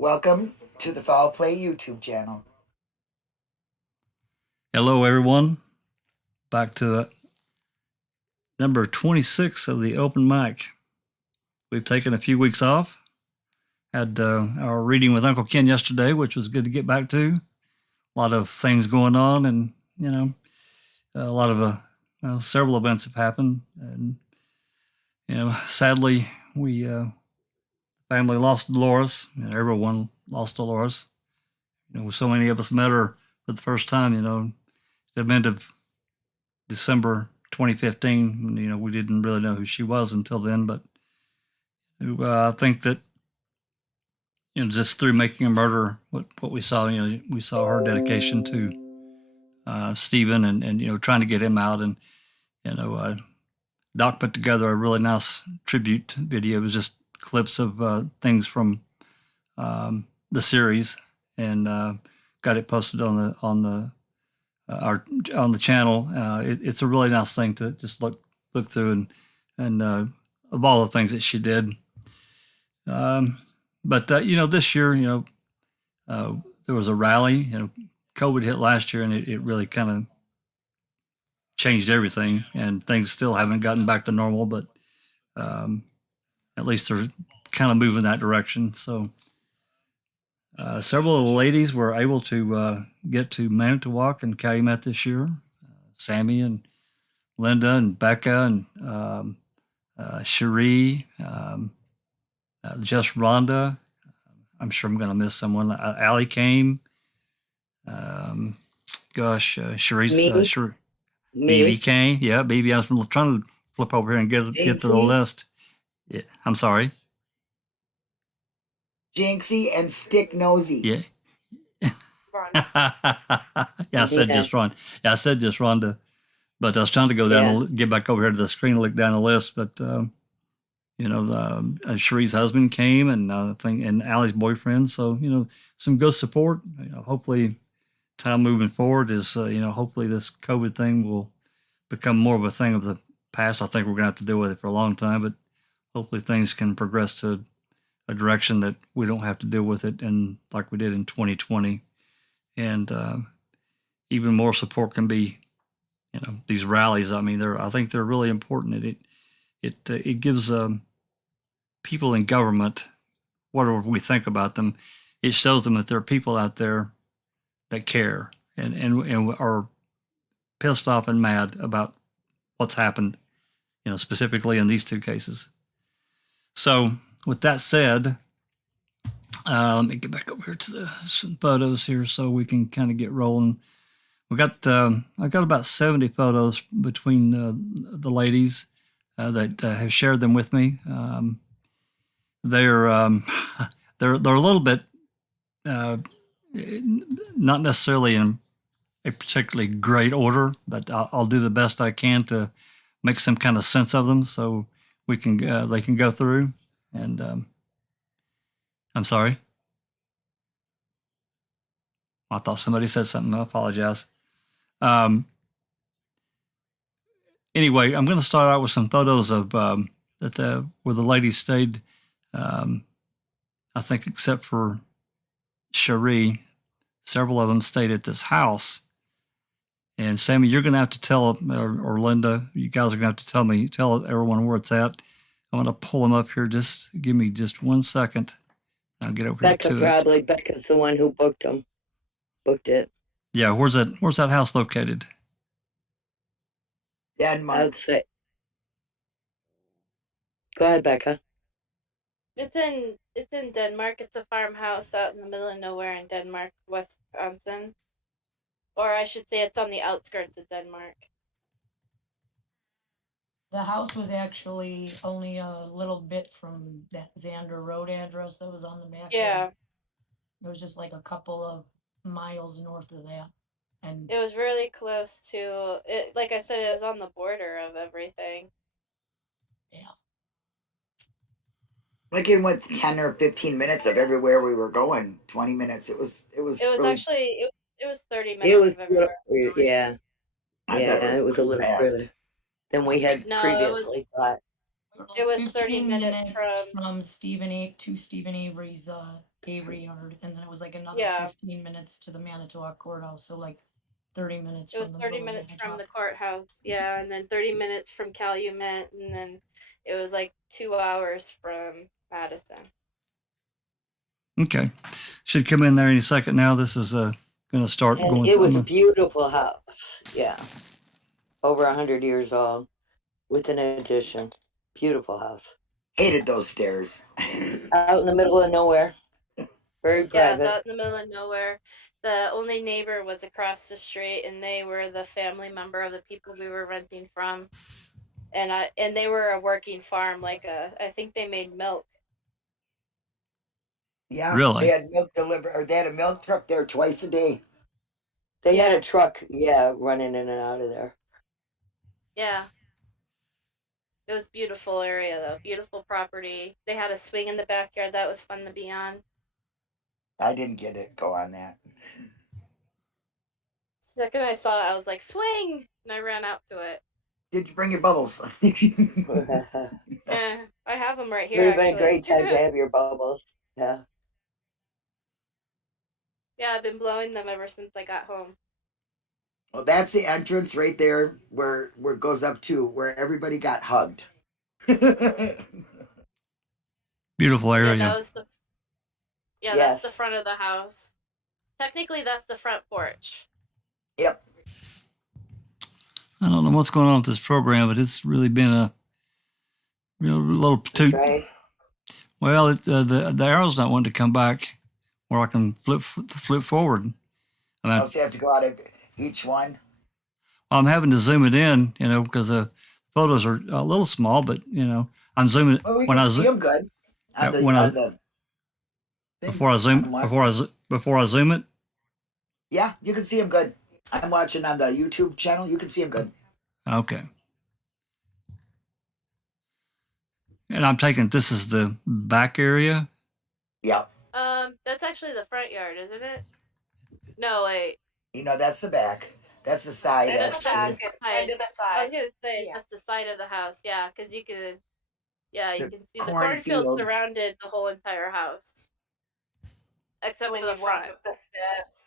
Welcome to the Foul Play YouTube channel. Hello, everyone. Back to number 26 of the open mic. We've taken a few weeks off. Had our reading with Uncle Ken yesterday, which was good to get back to. A lot of things going on, and a lot of several events have happened, and sadly, we family lost Dolores. Everyone lost Dolores. So many of us met her for the first time. At the end of December 2015. We didn't really know who she was until then, but I think that just through Making a Murder, what we saw, we saw her dedication to Stephen, and trying to get him out, and Doc put together a really nice tribute video. It was just clips of things from the series, and got it posted on the channel. It's a really nice thing to just look through, and of all the things that she did. But this year, there was a rally. COVID hit last year, and it really kind of changed everything, and things still haven't gotten back to normal, but at least they're kind of moving that direction. So several of the ladies were able to get to Manitowoc and Calumet this year. Sammee and Linda and Becca and Charee, just Rhonda. I'm sure I'm going to miss someone. Allie came. Charee. Baby came. Yeah, Baby. I was trying to flip over here and get to the list. Yeah, I'm sorry. Jynxy and Stick Nosy. Yeah. Yeah, I said just Rhonda, but I was trying to go down, get back over here to the screen and look down the list. But Sheree's husband came, and and Allie's boyfriend. So some good support. Hopefully, time moving forward is hopefully this COVID thing will become more of a thing of the past. I think we're gonna have to deal with it for a long time, but hopefully things can progress to a direction that we don't have to deal with it, and like we did in 2020, and even more support can be, these rallies. I mean, I think they're really important. It gives people in government, whatever we think about them, it shows them that there are people out there that care and are pissed off and mad about what's happened, specifically in these two cases. So with that said, let me get back over here to some photos here so we can kind of get rolling. I got about 70 photos between the ladies that have shared them with me. They're they're a little bit not necessarily in a particularly great order, but I'll do the best I can to make some kind of sense of them so we can they can go through. And I'm sorry. I thought somebody said something. I apologize. Anyway, I'm going to start out with some photos of where the ladies stayed. I think except for Charee, several of them stayed at this house. And Sammee, you're going to have to tell, or Linda, you guys are going to have to tell everyone where it's at. I'm going to pull them up here. Just give me just 1 second. I'll get over here to it. Becca's the one who booked it. Yeah, where's that house located? Denmark. Go ahead, Becca. It's in Denmark. It's a farmhouse out in the middle of nowhere in Denmark, Wisconsin. Or I should say it's on the outskirts of Denmark. The house was actually only a little bit from that Xander Road address that was on the map. Yeah. It was just like a couple of miles north of that. And it was really close to it. Like I said, it was on the border of everything. Yeah. Like in 10 or 15 minutes of everywhere we were going. 20 minutes. It was really, actually it was 30 minutes of everywhere. Yeah. It was a little further than we had previously thought. like It was 30 15 minutes from from Stephen Avery's Avery yard, and then it was like another Yeah. 15 minutes to the Manitowoc courthouse. So like 30 minutes It was from the 30 middle of minutes from the Manitowoc. courthouse, yeah, and then 30 minutes from Calumet, and then it was like 2 hours from Madison. Okay. Should come in there any second now. This is going to start And going. it was a beautiful house. Yeah. Over 100 years old with an addition. Beautiful house. Hated those stairs. Out in the middle of nowhere. Very Yeah, private. out in the middle of nowhere. The only neighbor was across the street, and they were the family member of the people we were renting from. And they were a working farm, like I think they made milk. Yeah, Really? they had milk delivery, or they had a milk truck there twice a day. They had Yeah. a truck, yeah, running in and out of there. Yeah. It was a beautiful area, though. Beautiful property. They had a swing in the backyard. That was fun to be on. I didn't get it. Go on that. Second I saw it, I was like, swing! And I ran out to it. Did you bring your bubbles? Yeah, I have them right here, Would have been a actually. great time to have your bubbles. Yeah. Yeah, I've been blowing them ever since I got home. Well, that's the entrance right there where it goes up to where everybody got hugged. Beautiful area. Yeah, that was the. Yeah, Yes. that's the front of the house. Technically, that's the front porch. Yep. I don't know what's going on with this program, but it's really been a real little toot. Right. Well, the arrow's not wanting to come back where I can flip forward. I mean, Also, you have to go out of each one. I'm having to zoom it in, because the photos are a little small, but I'm zooming it Well, we when can I see zoom them good. Yeah, when I- the thing. before I zoom I'm watching. before I zoom it. Yeah, you can see them good. I'm watching on the YouTube channel. You can see them good. Okay. And I'm taking this is the back area. Yeah. That's actually the front yard, isn't it? No, wait. That's the back. That's the side. That's Actually. the Side to I the was side. gonna say Yeah. that's the side of the house, yeah, because you can, you The can see the cornfield. cornfield surrounded the whole entire house, except When for the you walk front. up the steps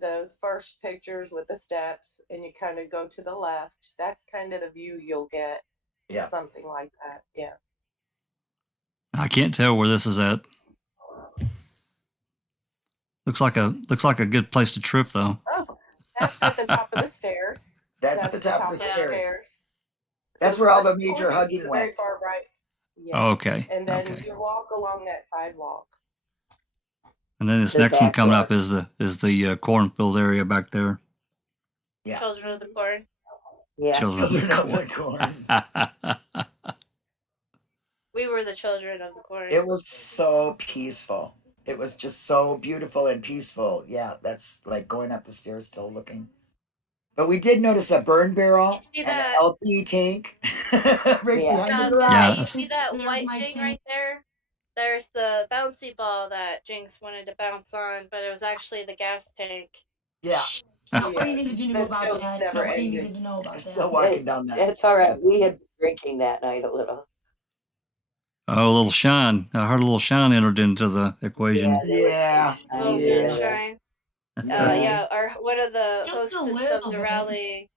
those first pictures with the steps, and you kind of go to the left, that's kind of the view you'll get. Yeah. Something like that. Yeah. I can't tell where this is at. Looks like a good place to trip though. Oh, that's at the top of the stairs. That's the top of the Yeah. stairs. That's where all the major Porch is hugging very went. far right. Yeah. Oh, okay. And then Okay. you walk along that sidewalk. And then this The next one back coming door. up is the cornfield area back there. Yeah. Children of the Corn. Yeah. Children of the Children corn. of the corn. We were the children of the corn. It was so peaceful. It was just so beautiful and peaceful. Yeah, that's like going up the stairs still looking. But we did notice a burn barrel You see and an that? LP tank right Yeah. behind the Yeah. garage. You see that There's white my thing tank. right there? There's the bouncy ball that Jynx wanted to bounce on, but it was actually the gas tank. Yeah, Nobody needed to know That about show's that. never Nobody ending. needed to know about still that. walking down that. It's all right. We had drinking that night a little. Oh, a little shine. I heard a little shine entered into the equation. Yeah. there was Yeah. some Little shine Yeah. moonshine. Yeah. Yeah, one of the Just a hostess little of the bit. rally.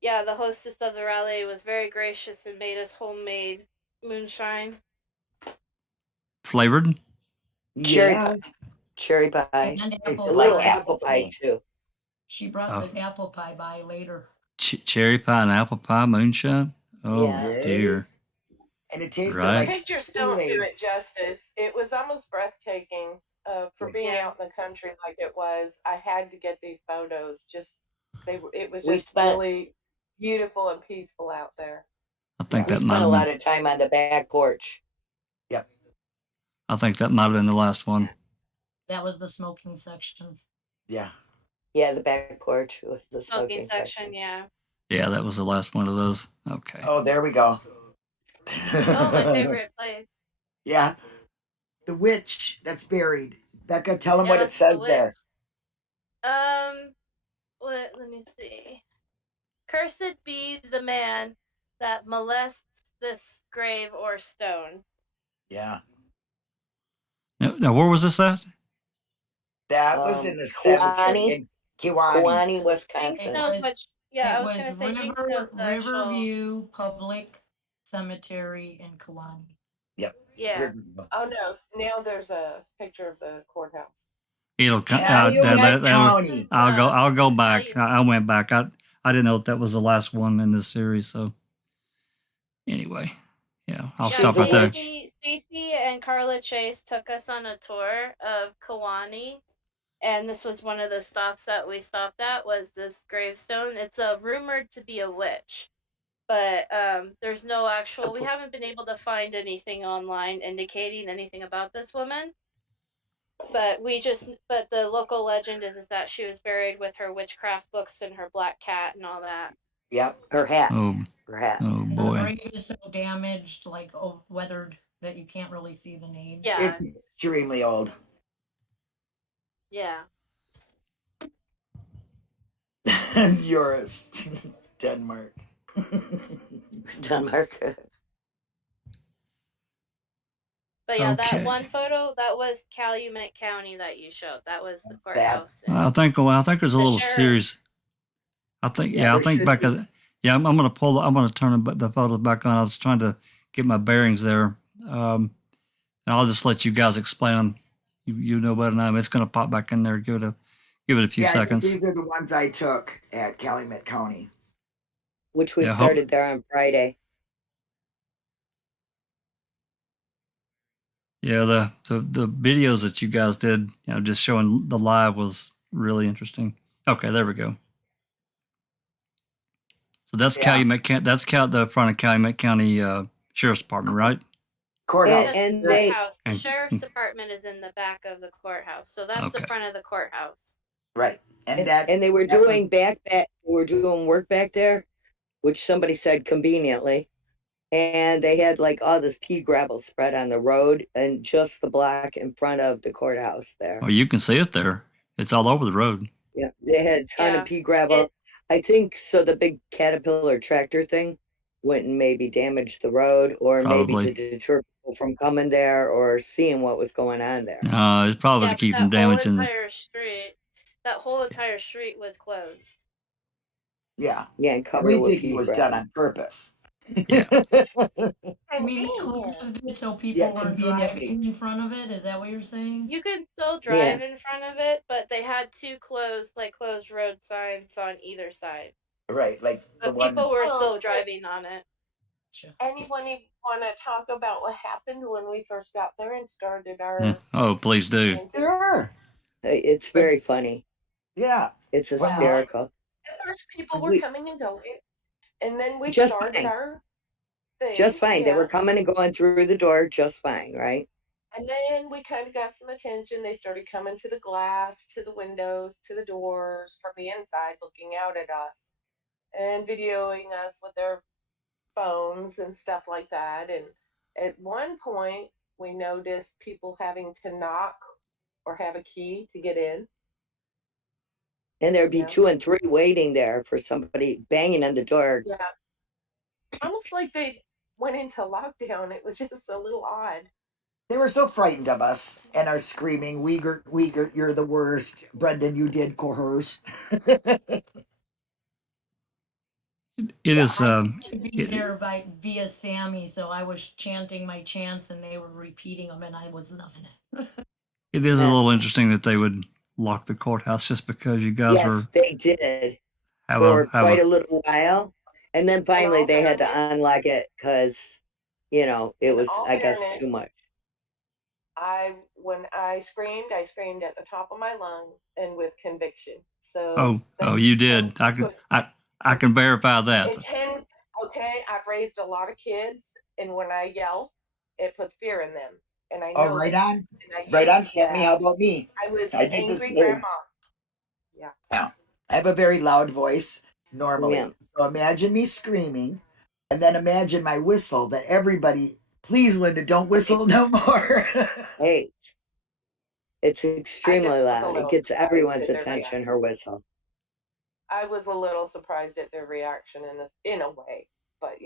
Yeah, the hostess of the rally was very gracious and made us homemade moonshine. Flavored? Cherry Yeah. pie. Cherry pie. And Tastes A apple little like pie. apple pie too. She brought Oh. the apple pie by later. Cherry pie and apple pie moonshine? Oh, Yeah. dear. And it tasted Right. The like pictures don't do Kool-Aid. it justice. It was almost breathtaking. For being Yeah. out in the country like it was, I had to get these photos. It was We just spent- really beautiful and peaceful out there. I think We that might spent a have lot been. of time on the back porch. I think that might have been the last one. That was the smoking section. Yeah. Yeah, the back porch was the Smoking smoking section, yeah. Yeah, that was the last one of those. Okay. Oh, there we go. Oh, my favorite place. Yeah. The witch that's buried. Becca, tell them Yeah, what it that's the says witch. there. Let me see. Cursed be the man that molests this grave or stone. Yeah. Now, where was this at? That was in the cemetery in Kiwani. Kewanee, It Wisconsin. Knows was, which. Yeah, I was it gonna was say Jinx knows the actual. Riverview Public Cemetery in Kewanee. Yep. Yeah. Oh no, now there's a picture of the courthouse. It'll Calumet County. I'll go This is back. Calumet. I went back. I didn't know that was the last one in this series. So anyway, yeah, I'll stop right there. Stacy and Carla Chase took us on a tour of Kewanee, and this was one of the stops that we stopped at. Was this gravestone? It's rumored to be a witch, but there's no actual. We haven't been able to find anything online indicating anything about this woman. But the local legend is that she was buried with her witchcraft books and her black cat and all that. Yep. Her hat. Oh, Her hat. oh The boy. grave is so damaged, like weathered, that you can't really see the name. Yeah. It's extremely old. Yeah. Yours, Denmark. Denmark. But yeah, Okay. that one photo, that was Calumet County that you showed. That was the courthouse. I think there's a The little sheriff. series. I think Becca. Be. Yeah, I'm gonna turn the photos back on. I was trying to get my bearings there. And I'll just let you guys explain them. You know better than I am. It's gonna pop back in there. Give it a few seconds. These are the ones I took at Calumet County. Which we Yeah, started there on Friday. Yeah, the videos that you guys did, just showing the live was really interesting. Okay, there we go. So that's Calumet. That's the front of Calumet County Sheriff's Department, right? Courthouse. And Courthouse. The and- sheriff's department is in the back of the courthouse. So that's the Okay. front of the courthouse. Right. And they were doing they were doing work back there, which somebody said conveniently. And they had like all this pea gravel spread on the road and just the block in front of the courthouse there. Oh, you can see it there. It's all over the road. Yeah, they had a ton of pea gravel. I think so. The big Caterpillar tractor thing went and maybe damaged the road, or Probably. maybe to deter people from coming there or seeing what was going on there. It's probably to keep from damaging the. That whole entire street was closed. Yeah. Yeah, and covered We with think pea it was gravel. done on purpose. Yeah. I mean, it closed it so people weren't driving in front of it. Is that what you're saying? You could still drive in front of it, but they had two closed road signs on either side. Right, like the people were still driving on it. Anyone want to talk about what happened when we first got there and started our? Oh, please do. Sure. It's very funny. Yeah. It's hysterical. At first, people were coming and going, and then we Just started fine. our thing. Just fine. Yeah. They were coming and going through the door just fine, right? And then we kind of got some attention. They started coming to the glass, to the windows, to the doors from the inside, looking out at us and videoing us with their phones and stuff like that. And at one point, we noticed people having to knock or have a key to get in. And there'd be 2 and 3 waiting there for somebody banging on the door. Yeah. Almost like they went into lockdown. It was just a little odd. They were so frightened of us and are screaming, Uyghur, you're the worst. Brendan, you did coerce. It is. To be there via Sammee, so I was chanting my chants and they were repeating them, and I was loving it. It is a little interesting that they would lock the courthouse just because you guys were. They did Have for a quite a little while, and then finally they had to unlock it because, it was, I guess, too much. When I screamed at the top of my lungs and with conviction. So. Oh, you did. I can verify that. I've raised a lot of kids, and when I yell, it puts fear in them. And I know. Oh, right on. Right on, Sammee. How about me? I was I an did the angry same. grandma. Yeah. I have a very loud voice normally. Yeah. So imagine me screaming, and then imagine my whistle that everybody, please, Linda, don't whistle no more. Hey, it's extremely loud. It gets surprised everyone's at their attention, her whistle. I was a little surprised at their reaction in a way, but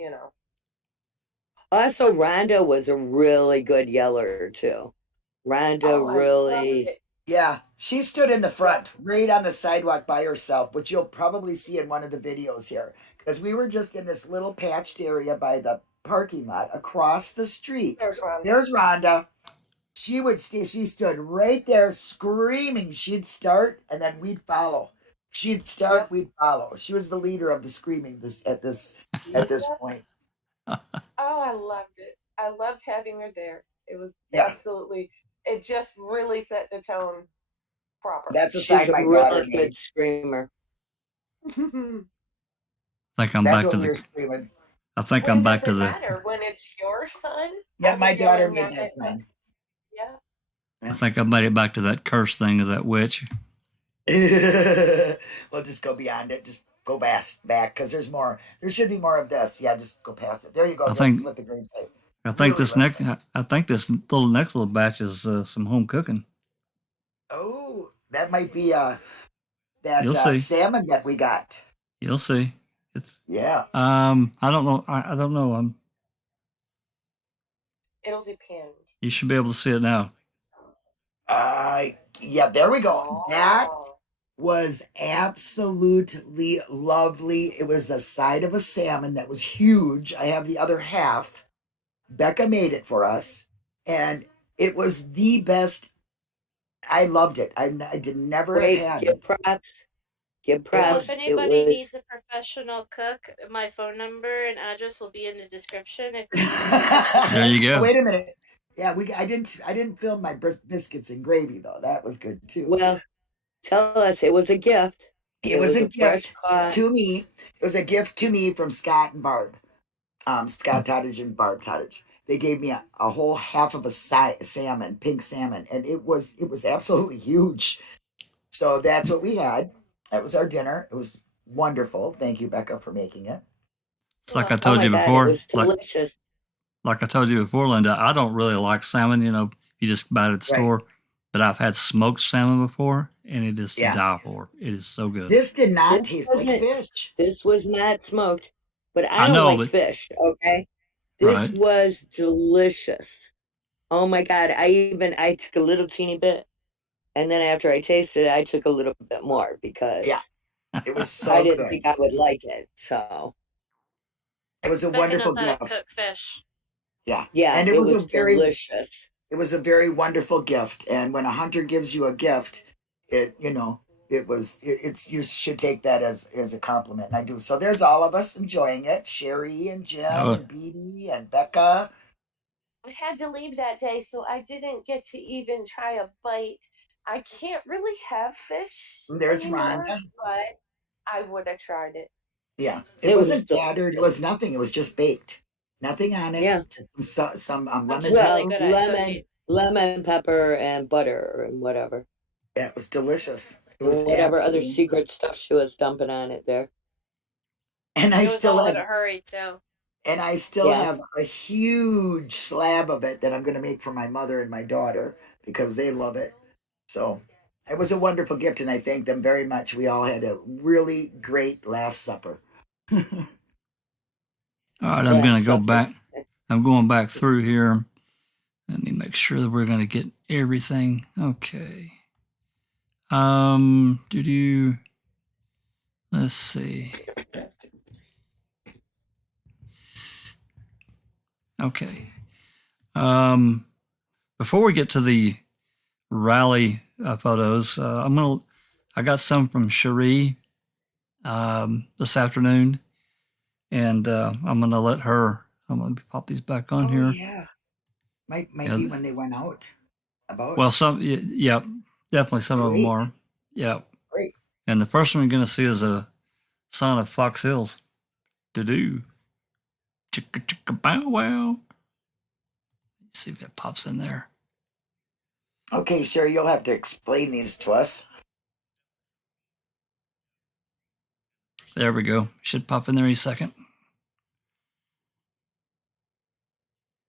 Also, Rhonda was a really good yeller too. Rhonda Oh, I loved really. it. Yeah, she stood in the front, right on the sidewalk by herself, which you'll probably see in one of the videos here. Because we were just in this little patched area by the parking lot across the street. There's Rhonda. There's Rhonda. She would stay, she stood right there screaming. She'd start and then we'd follow. She'd start, Yep. we'd follow. She was the leader of the screaming at this Yep. point. Oh, I loved it. I loved having her there. It was Yeah. absolutely. It just really set the tone proper. That's a She's sign a my daughter really made. good screamer. I think I'm That's back what to we were the. screaming. I think When I'm back does to it the. matter? When it's your son? Yeah, I my was daughter yelling made that at my. sign. Yeah. I think I made it back to that curse thing of that witch. We'll just go beyond it. Just go back because there's more. There should be more of this. Yeah, just go past it. There you go. I That's think- what the green say. I think Really this rough. next. I think this next little batch is some home cooking. Oh, that might be You'll see. salmon that we got. You'll see. It's. Yeah. I don't know. I don't know. It'll depend. You should be able to see it now. Yeah, there we go. That Oh. was absolutely lovely. It was a side of a salmon that was huge. I have the other half. Becca made it for us, and it was the best. I loved it. I did never Wait, have had give it. props. Give Well, props. if It anybody was. needs a professional cook, my phone number and address will be in the description. If you There you go. Wait a minute. Yeah, I didn't film my biscuits and gravy though. That was good too. Well, tell us it was a gift. It was a fresh gift caught. to me. It was a gift to me from Scott and Barb. Scott Tottage and Barb Tottage. They gave me a whole half of a salmon, pink salmon, and it was absolutely huge. So that's what we had. That was our dinner. It was wonderful. Thank you, Becca, for making it. It's like I Oh told my you God, before. it was delicious. Like I told you before, Linda. I don't really like salmon. You just buy it at the Right. store. But I've had smoked salmon before, and it is to Yeah. die for. It is so good. This did not This taste like wasn't- fish. This was not smoked, but I I don't know, like but- fish. Okay, this Right. was delicious. Oh my God! I took a little teeny bit, and then after I tasted it, I took a little bit more because Yeah. It was so I didn't good. think I would like it. So It was a Becca wonderful knows how to gift. cook fish. Yeah. yeah, And it was delicious. it was a very wonderful gift. And when a hunter gives you a gift, it's you should take that as a compliment. And I do. So there's all of us enjoying it. Charee and Jim Oh. and Beatty and Becca. I had to leave that day, so I didn't get to even try a bite. I can't really have fish There's anymore, Rhonda. but I would have tried it. Yeah. It It was wasn't delicious. battered. It was nothing. It was just baked. Nothing on it. Yeah. Just some I'm lemon. just Well, really good at cooking. lemon pepper and butter and whatever, Yeah, it was delicious. It was whatever other absolutely- secret stuff she was dumping on it there. And It I was still all in have a hurry too. And I still Yeah. have a huge slab of it that I'm going to make for my mother and my daughter because they love it. So it was a wonderful gift, and I thank them very much. We all had a really great Last Supper. All right, I'm going to go Supper. back. I'm going back through here. Let me make sure that we're going to get everything. Okay. Let's see. Okay. Before we get to the rally photos, I got some from Charee this afternoon, and I'm gonna let her. I'm gonna pop these back on here. Yeah. Might Yeah. be when they went out. About Well, yeah, definitely some of them Great. are. Yeah. Great. And the first one you're gonna see is a sign of Fox Hills. Do chicka chicka bow wow. Let's see if it pops in there. Okay, Sherry, you'll have to explain these to us. There we go. Should pop in there any second.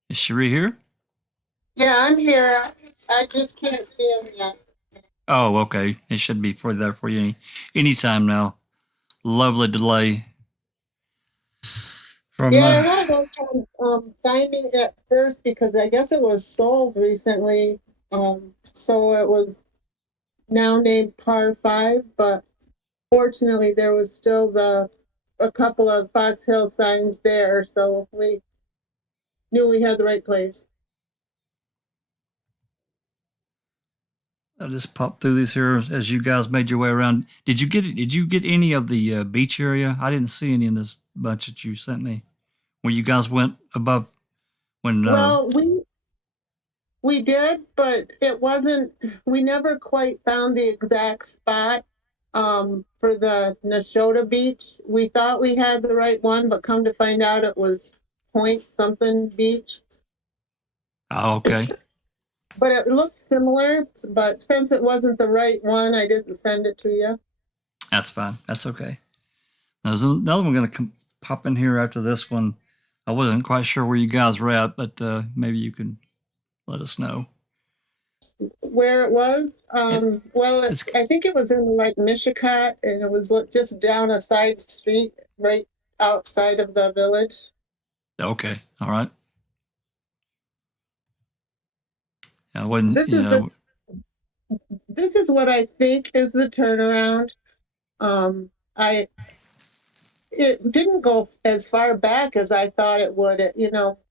Is Charee here? Yeah, I'm here. I just can't see him yet. Oh, okay. It should be there for you anytime now. Lovely delay From Yeah, I had a hard time finding it first because I guess it was sold recently. So it was now named Par 5, but fortunately there was still a couple of Fox Hill signs there, so we knew we had the right place. I just popped through these here as you guys made your way around. Did you get any of the beach area? I didn't see any in this bunch that you sent me. When you guys went above, when Well, we did, but it wasn't, we never quite found the exact spot for the Nashotah Beach. We thought we had the right one, but come to find out it was Point something beach. oh, okay, But it looked similar, but since it wasn't the right one, I didn't send it to you. that's fine. That's okay. There's another one going to pop in here after this one. I wasn't quite sure where you guys were at, but maybe you can let us know. Where it was? Well, It's I think it was in like Michigan, and it was just down a side street right outside of the village. okay. All right. I wasn't. This is this is what I think is the turnaround. It didn't go as far back as I thought it would,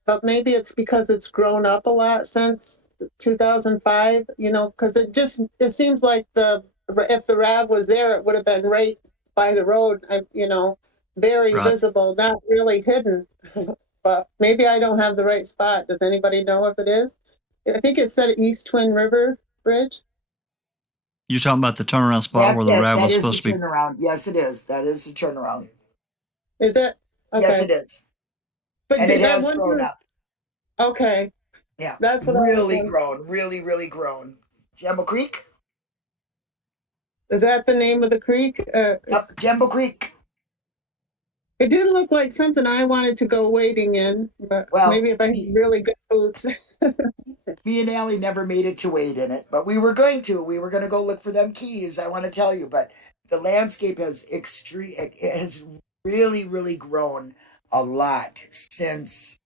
but maybe it's because it's grown up a lot since 2005, because it seems like if the RAV was there, it would have been right by the road, very right. visible, not really hidden. But maybe I don't have the right spot. Does anybody know if it is? I think it said East Twin River Bridge. You're talking about the turnaround spot where the RAV was supposed to be. Turnaround. Yes, it is. That is the turnaround. Is it? Okay. Yes, it is. But and it has grown up. Okay. Yeah. That's what really grown. Really, really grown. Jumbo Creek? Is that the name of the creek? Yep, Jumbo Creek. It didn't look like something I wanted to go wading in, but maybe if I had really good boots. Me and Allie never made it to wade in it, but we were going to. We were going to go look for them keys, I want to tell you. But the landscape has really, really grown a lot since,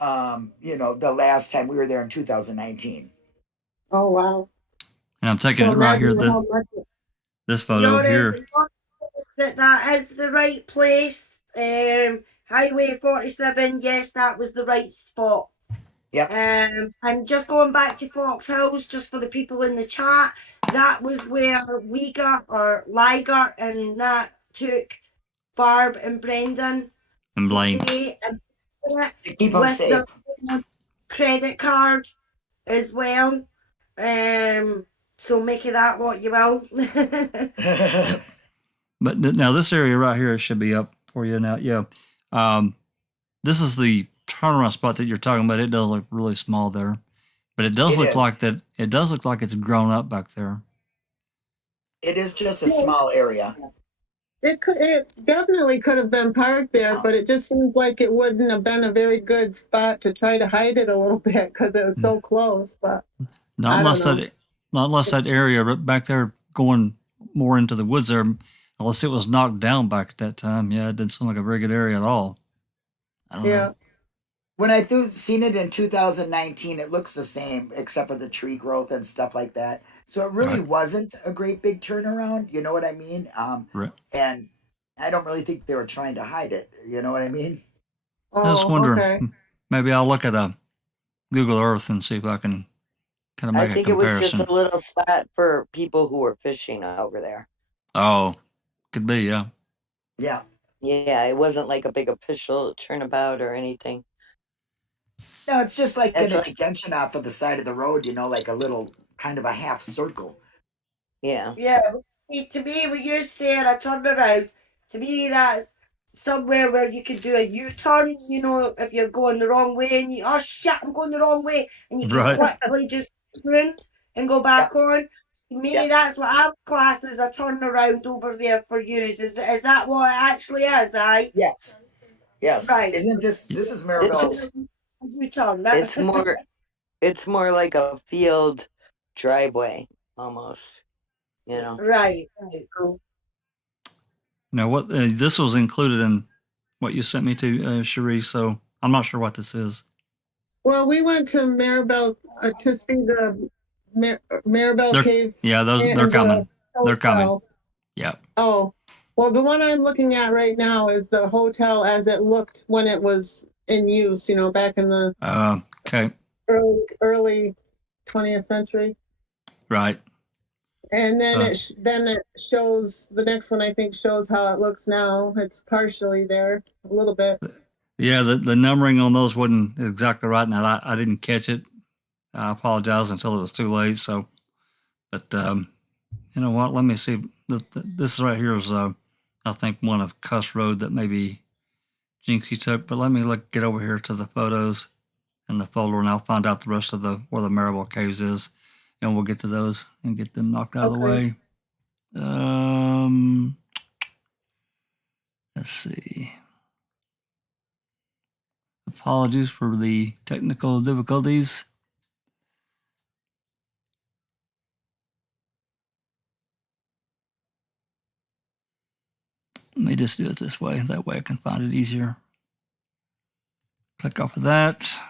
the last time we were there in 2019. Oh, wow. And I'm taking it right here, this photo here. That is the right place. Highway 47, yes, that was the right spot. Yeah. I'm just going back to Fox Hills, just for the people in the chat. That was where Liger and that took Barb and Brendan and Blaine to stay to keep them safe. The credit card as well. So make of that what you will. But now this area right here should be up for you now. Yeah. This is the turnaround spot that you're talking about. It does look really small there, but it does look like that. It does look like it's grown up back there. It is just a small area. It definitely could have been parked there, but it just seems like it wouldn't have been a very good spot to try to hide it a little bit because it was so close. But not unless that area back there going more into the woods there, unless it was knocked down back at that time. Yeah, it didn't seem like a very good area at all. I don't know. When I seen it in 2019, it looks the same except for the tree growth and stuff like that. So it really wasn't a great big turnaround. You know what I mean? And I don't really think they were trying to hide it. You know what I mean? I was wondering, maybe I'll look at a Google Earth and see if I can kind of make a comparison. I think it was just a little spot for people who were fishing over there. Oh, could be, yeah. Yeah. Yeah, it wasn't like a big official turnabout or anything. No, it's just like an extension off of the side of the road, like a little kind of a half circle. Yeah. Yeah. To me, when you said a turnaround, to me that's somewhere where you can do a U-turn, if you're going the wrong way and oh shit, I'm going the wrong way, and you can quickly just turn and go back on. To me, that's what I would class as a turnaround over there for you. Is that what it actually is, aye? Yes. Yes. Right. Isn't this is Maribel? U-turn. It's more like a field driveway almost, Right. Now, what this was included in what you sent me to, Charee. So I'm not sure what this is. Well, we went to Maribel to see the Maribel Cave. Yeah, they're coming. They're coming. Yeah. Oh, well, the one I'm looking at right now is the hotel as it looked when it was in use, you know, back in the okay. early 20th century. Right. And then it shows, the next one I think shows how it looks now. It's partially there, a little bit. Yeah, the numbering on those wasn't exactly right, and I didn't catch it. I apologize until it was too late. So, but you know what? Let me see. This right here is, I think, one of Cuss Road that maybe Jynx took. But let me get over here to the photos in the folder, and I'll find out the rest of where the Maribel Caves is, and we'll get to those and get them knocked out of the way. Let's see. Apologies for the technical difficulties. Let me just do it this way. That way I can find it easier. Click off of that.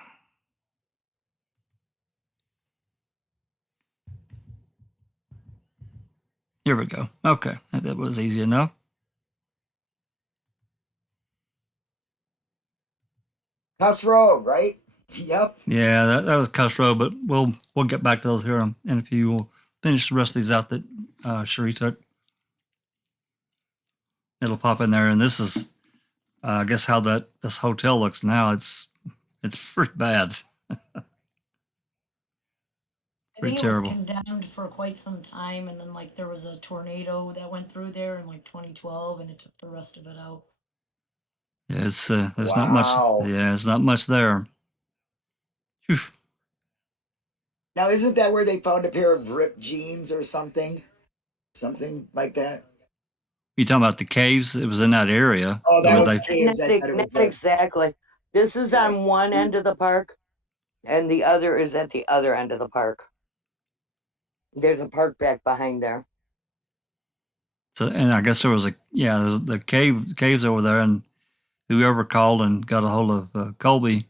Here we go. Okay, that was easy enough. Cuss Road, right? Yep. Yeah, that was Cuss Road, but we'll get back to those here in a few. We'll finish the rest of these out that Charee took. It'll pop in there, and this is, I guess, how this hotel looks now. It's pretty bad. Pretty terrible. It was condemned for quite some time, and then there was a tornado that went through there in 2012, and it took the rest of it out. Yeah, it's there's not much. Yeah, it's not much there. Whew. Now, isn't that where they found a pair of ripped jeans or something? Something like that? You talking about the caves? It was in that area. Oh, that was caves. Not exactly. This is on one end of the park, and the other is at the other end of the park. There's a park back behind there. So, and I guess there was the caves over there, and whoever called and got a hold of Colby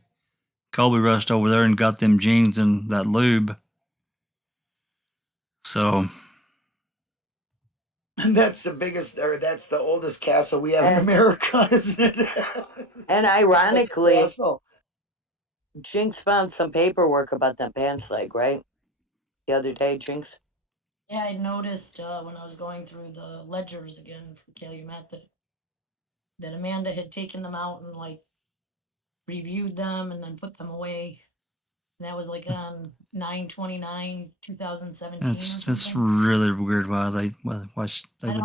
rushed over there and got them jeans and that lube. So, and that's the biggest, or that's the oldest castle we have in America, isn't it? And ironically, Jynx found some paperwork about that pants leg, right? The other day, Jynx. Yeah, I noticed when I was going through the ledgers again for Calumet that Amanda had taken them out and reviewed them and then put them away. And that was on 9/29/2017. That's really weird. Why they would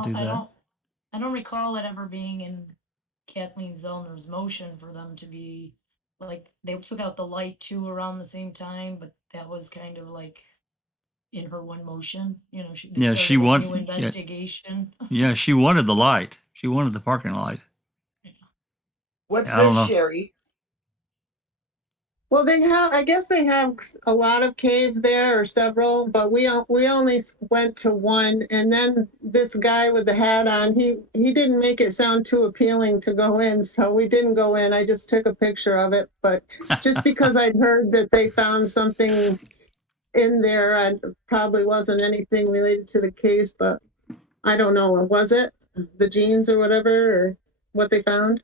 do that? I don't recall it ever being in Kathleen Zellner's motion for them to be they took out the light too around the same time, but that was kind of in her one motion, she wanted investigation. Yeah, she wanted the light. She wanted the parking light. What's this, Charee? Well, I guess they have a lot of caves there, or several, but we only went to one, and then this guy with the hat on, he didn't make it sound too appealing to go in, so we didn't go in. I just took a picture of it, but just because I'd heard that they found something in there, and probably wasn't anything related to the case, but I don't know. Was it the jeans or whatever, or what they found?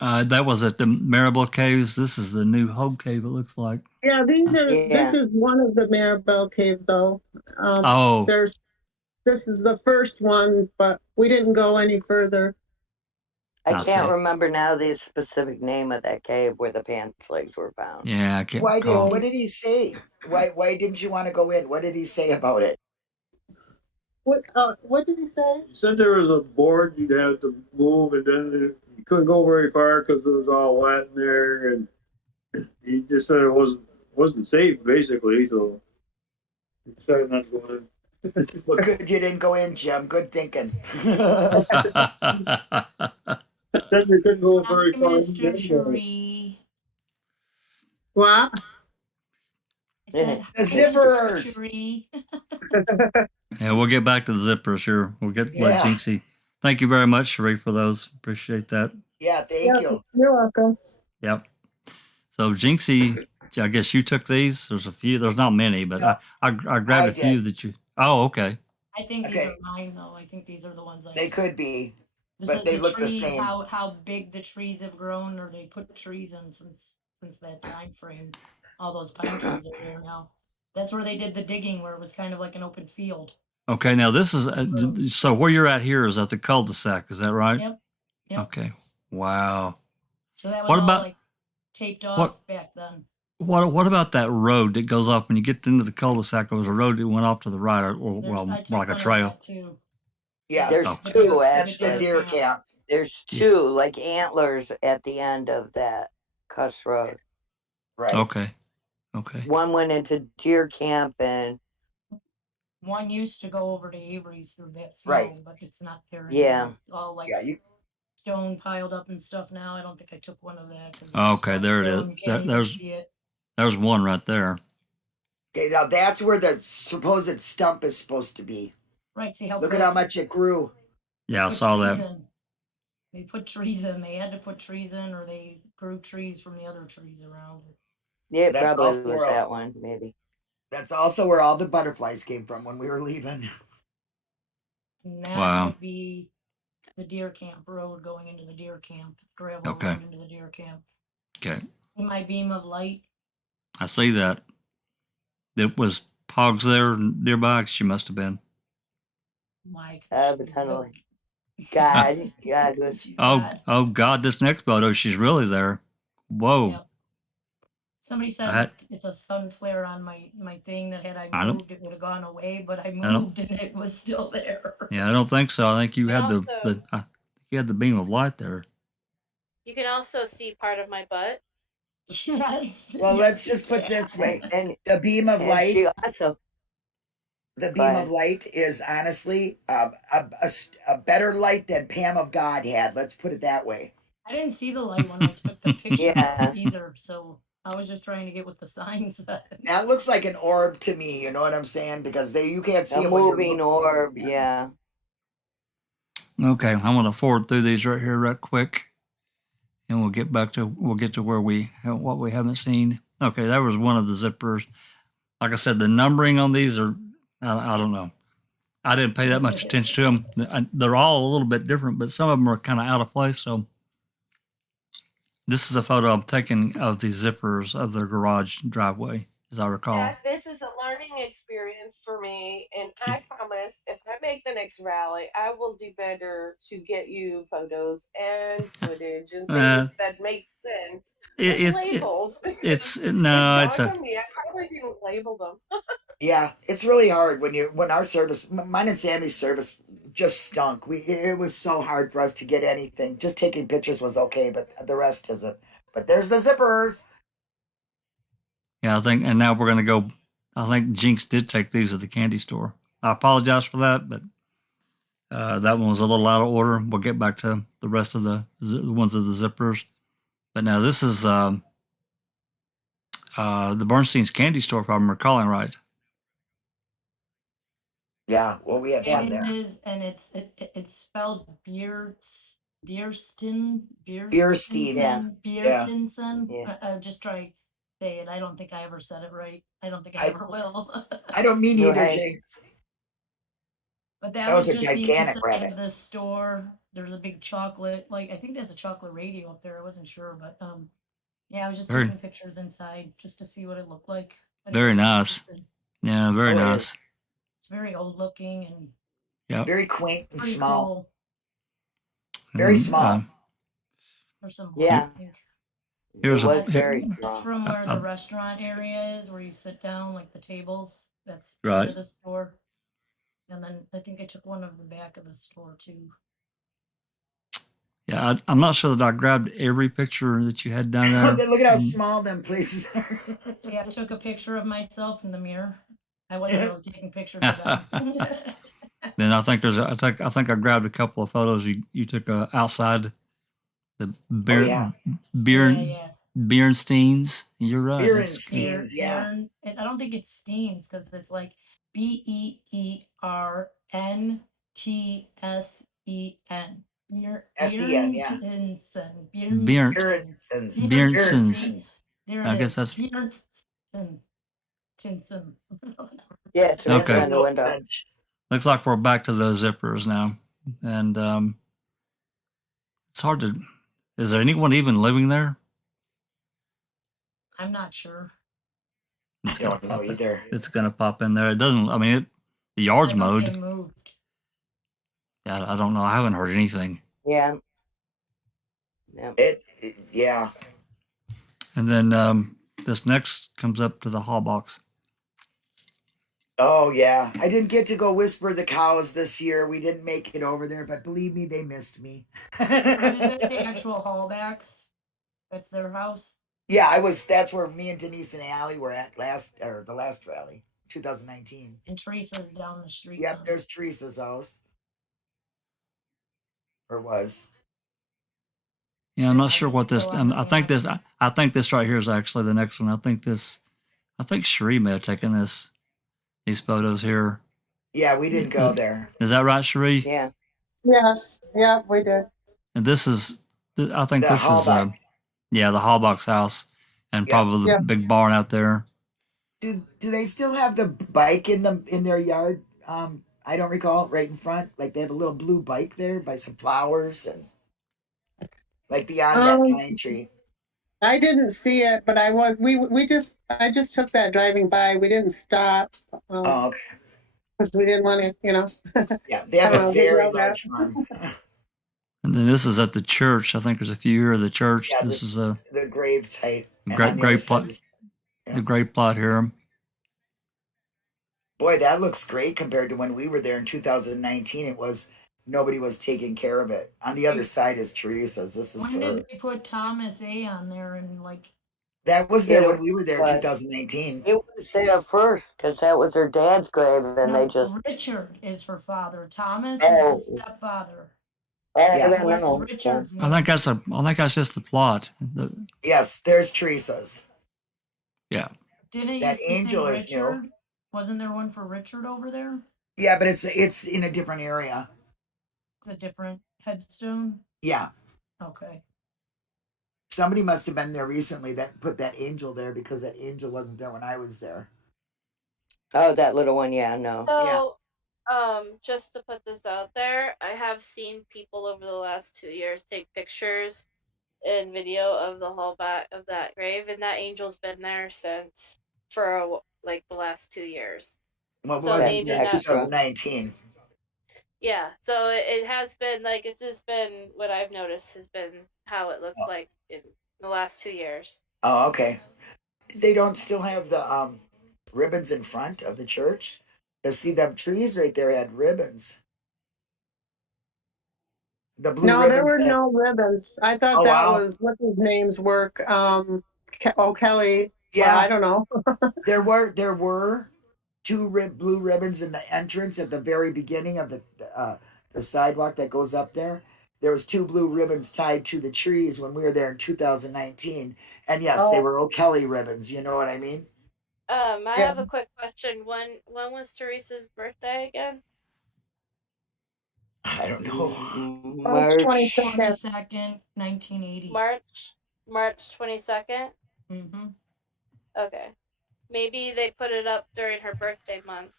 That was at the Maribel Caves. This is the new Hope Cave, it looks like. Yeah, this is one of the Maribel Caves, though. This is the first one, but we didn't go any further. I can't remember now the specific name of that cave where the pants legs were found. Yeah, I can't recall. What did he say? Why didn't you want to go in? What did he say about it? What did he say? He said there was a board you'd have to move, and then you couldn't go very far because it was all wet in there, and he just said it wasn't safe, basically, so he decided not to go in. Well, good you didn't go in, Jim. Good thinking. Then you couldn't go very far. Mr. Charee. What? The zippers. Yeah, we'll get back to the zippers here. We'll let Jynxie. Thank you very much, Charee, for those. Appreciate that. Yeah, thank Yeah, you. you're welcome. Yep. So Jinxie, I guess you took these. There's a few. There's not many, but No, I grabbed I a few did. that you. Oh, okay. I think these Okay, are mine though. I think these are the ones I they took. could be, This but is they the look the trees, same. how big the trees have grown, or they put trees in since that time frame. All those pine trees are there now. That's where they did the digging, where it was kind of like an open field. Okay. Now this is so where you're at here is at the cul-de-sac. Is that right? Yep, yep. Okay. Wow. So that was What all about like taped off what? back then. What about that road that goes off when you get into the cul-de-sac? There was a road that went off to the right, or There, well, I more took like a one of trail. that too. Yeah, There's Oh, The two deer, the that's the deer actually. deer camp. camp. There's yeah. two like antlers at the end of that Cuss Road. Right. Okay. Okay. One went into deer camp and One used to go over to Avery's through that Right. field, but it's not there yeah. anymore. It's all like Yeah, you stone piled up and stuff now. I don't think I took one of that because Okay. There it is. you can't even see it. There's one right there. okay? Now that's where the supposed stump is supposed to be. Right, see how Look at how fast much it grew. Yeah, I put saw trees that. in. They put trees in. They had to put trees in, or they grew trees from the other trees around. Yeah, it That's probably also was where that one, maybe. that's also where all the butterflies came from when we were leaving. And that Wow. might be the deer camp road going into the deer camp, gravel Okay. road into the deer camp. Okay. See my beam of light? I see that. It was hogs there nearby. She must have been. Mike. Evidently. God was. Oh God! This next photo, she's really there. Whoa! Yep. Somebody said it's a sun flare on my thing that had I moved, it would have gone away, but I moved and it was still there. Yeah, I don't think so. I think you had also, you had the beam of light there. You can also see part of my butt. Yes. Well, yes, let's you just put can. this way: And the beam of light. she also. The Go beam ahead. of light is honestly a better light than Pam of God had. Let's put it that way. I didn't see the light when I took the picture Yeah. either, so I was just trying to get what the sign said. That looks like an orb to me. You know what I'm saying? Because you can't see A it when you're moving looking. orb, yeah. Okay, I'm gonna forward through these right here, right quick, and we'll get to where what we haven't seen. Okay, that was one of the zippers. Like I said, the numbering on these are I don't know. I didn't pay that much attention to them. They're all a little bit different, but some of them are kind of out of place. So this is a photo I'm taking of the zippers of their garage driveway, as I recall. Dad, this is a learning experience for me, and I promise if I make the next rally, I will do better to get you photos and footage and things that make sense with labels. It's It no, dawned on me, I probably didn't label them. Yeah, it's really hard when our service, mine and Sammy's service, just stunk. It was so hard for us to get anything. Just taking pictures was okay, but the rest isn't. But there's the zippers. Yeah, I think, and now we're going to go. I think Jynx did take these at the candy store. I apologize for that, but that one was a little out of order. We'll get back to the rest of the ones of the zippers. But now this is the Bernstein's candy store, if I'm recalling right. Yeah, well, we had fun And there. it is, and it's spelled Bierstein. Bierstein. Just try say it. I don't think I ever said it right. I don't think I ever will. I don't mean either, Right. Jynx. But That was a just gigantic the inside rabbit. of the store. There's a big chocolate, like I think there's a chocolate radio up there. I wasn't sure, but yeah, I was just taking pictures inside just to see what it looked like. Very nice. Yeah, very nice. It's very old looking and very quaint and pretty small. cool. Very small. There's some Yeah. Here's very It's from where the restaurant area is, where you sit down, like the tables. That's right. near the store. And then I think I took one of the back of the store too. Yeah, I'm not sure that I grabbed every picture that you had down there. Look at how small them places are. See, I took a picture of myself in the mirror. I wasn't really taking pictures of them. Then I think I think I grabbed a couple of photos you took outside the Bernsteins. You're right. Bernsteins, yeah. I don't think it's Steens because it's like BEERNTSEN. S-E-N, yeah. Bjornsons. I guess that's Yeah, it's written Okay. on the window. looks like we're back to those zippers now, and it's hard to. Is there anyone even living there? I'm not sure. I don't know either. It's gonna pop in there. It doesn't. I mean, the yard's I think mowed. they moved. I don't know. I haven't heard anything. Yeah. Yeah. And then this next comes up to the hall box. Oh yeah, I didn't get to go whisper the cows this year. We didn't make it over there, but believe me, they missed me. What is it, the actual hallbacks? That's their house? Yeah, that's where me and Denise and Allie were at the last rally, 2019. And Teresa's down the street. Yep, there's Teresa's house. Or was. Yeah, I'm not sure what this. I think this. I think this right here is actually the next one. I think Charee may have taken these photos here. Yeah, we didn't go there. Is that right, Charee? Yeah. Yes. Yeah, we did. And this is. I think The this is. The Hallbox house, and probably the big barn out there. Do they still have the bike in their yard? I don't recall. Right in front, like they have a little blue bike there by some flowers and like beyond that pine tree. I didn't see it, but I just took that driving by. We didn't stop. Okay. Because we didn't want to, Yeah, they have a very large farm. And then this is at the church. I think there's a few here at the church. Yeah, this is the grave site. Great plot. The great plot here. Boy, that looks great compared to when we were there in 2019. Nobody was taking care of it. On the other side is Teresa's. This is when did they put Thomas A on there and that was there when we were there in 2019. It was there first because that was her dad's grave, and they just. Richard is her father. Thomas is the stepfather. Richard's I think that's just the plot. Yes, there's Teresa's. Yeah. Didn't that angel is new. Wasn't there one for Richard over there? Yeah, but it's in a different area. It's a different headstone? Yeah. Okay. Somebody must have been there recently that put that angel there because that angel wasn't there when I was there. Oh, that little one, yeah, no. So, just to put this out there, I have seen people over the last 2 years take pictures and video of the hallback of that grave, and that angel's been there for the last 2 years. What so was maybe it? 2019. Yeah, so it has been it's just been what I've noticed has been how it looks like in the last 2 years. Oh, okay. They don't still have the ribbons in front of the church? Because see, them trees right there had ribbons. The blue ribbons. No, there were no ribbons. I thought was what's his name's work. Kelly. Yeah, well, I don't know. there were two blue ribbons in the entrance at the very beginning of the sidewalk that goes up there. There was two blue ribbons tied to the trees when we were there in 2019, and yes, they were O'Kelly ribbons. You know what I mean? I have a quick question. When was Teresa's birthday again? I don't know. March 22nd, 1980. March 22nd? Mm-hmm. Okay. Maybe they put it up during her birthday month.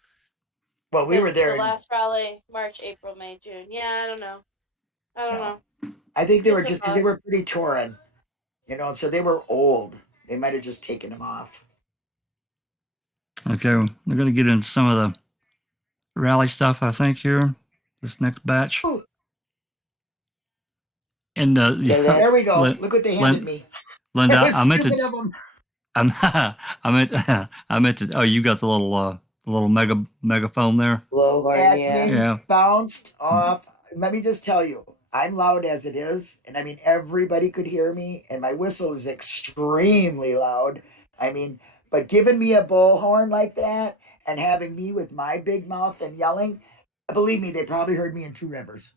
Well, we were there. The last rally, March, April, May, June. Yeah, I don't know. I think they were just because they were pretty torn, so they were old. They might have just taken them off. Okay, we're going to get into some of the rally stuff, I think, here, this next batch. Ooh. And there we go. Look what they handed me. Linda, I meant to. I meant to. Oh, you got the little megaphone there. Yeah. Bounced off. Let me just tell you, I'm loud as it is, and I mean everybody could hear me, and my whistle is extremely loud. I mean, but giving me a bullhorn like that and having me with my big mouth and yelling, believe me, they probably heard me in Two Rivers.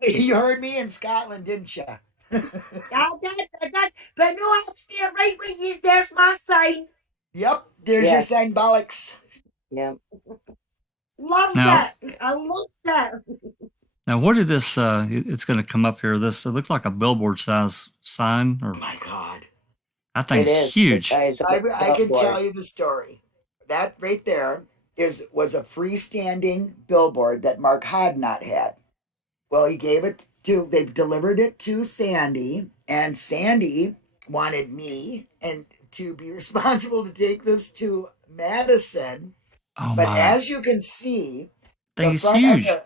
You heard me in Scotland, didn't you? I did. But no, I'm staying right with you. There's my sign. Yep, there's your sign, bollocks. Yep. Love Now- that. I love that. Now, what did this? It's going to come up here. This it looks like a billboard size sign, or Oh my God. that thing's It is the huge. size of a I can billboard. tell you the story. That right there was a freestanding billboard that Mark Hodnott had. Well, he gave it to, they delivered it to Sandy, and Sandy wanted me and to be responsible to take this to Madison. Oh But my! as you can see, Thing the is front of huge. the,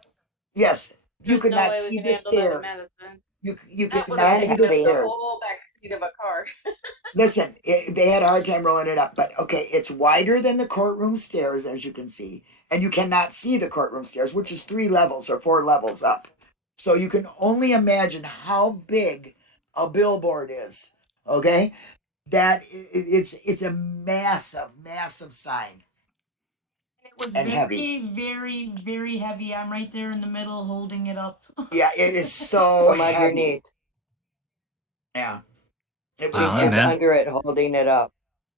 yes, you There's could no not way we see can the handle that in stairs. Madison. You That could would have not see taken the up the stairs. whole back seat of a car. Listen, they had a hard time rolling it up, but okay, it's wider than the courtroom stairs, as you can see, and you cannot see the courtroom stairs, which is 3 levels or 4 levels up. So you can only imagine how big a billboard is. Okay, it's a massive, massive sign. It was And very, heavy. very, very heavy. I'm right there in the middle holding it up. Yeah, it is so From heavy. underneath. Yeah, it Wow, was that It's man, under it holding it up.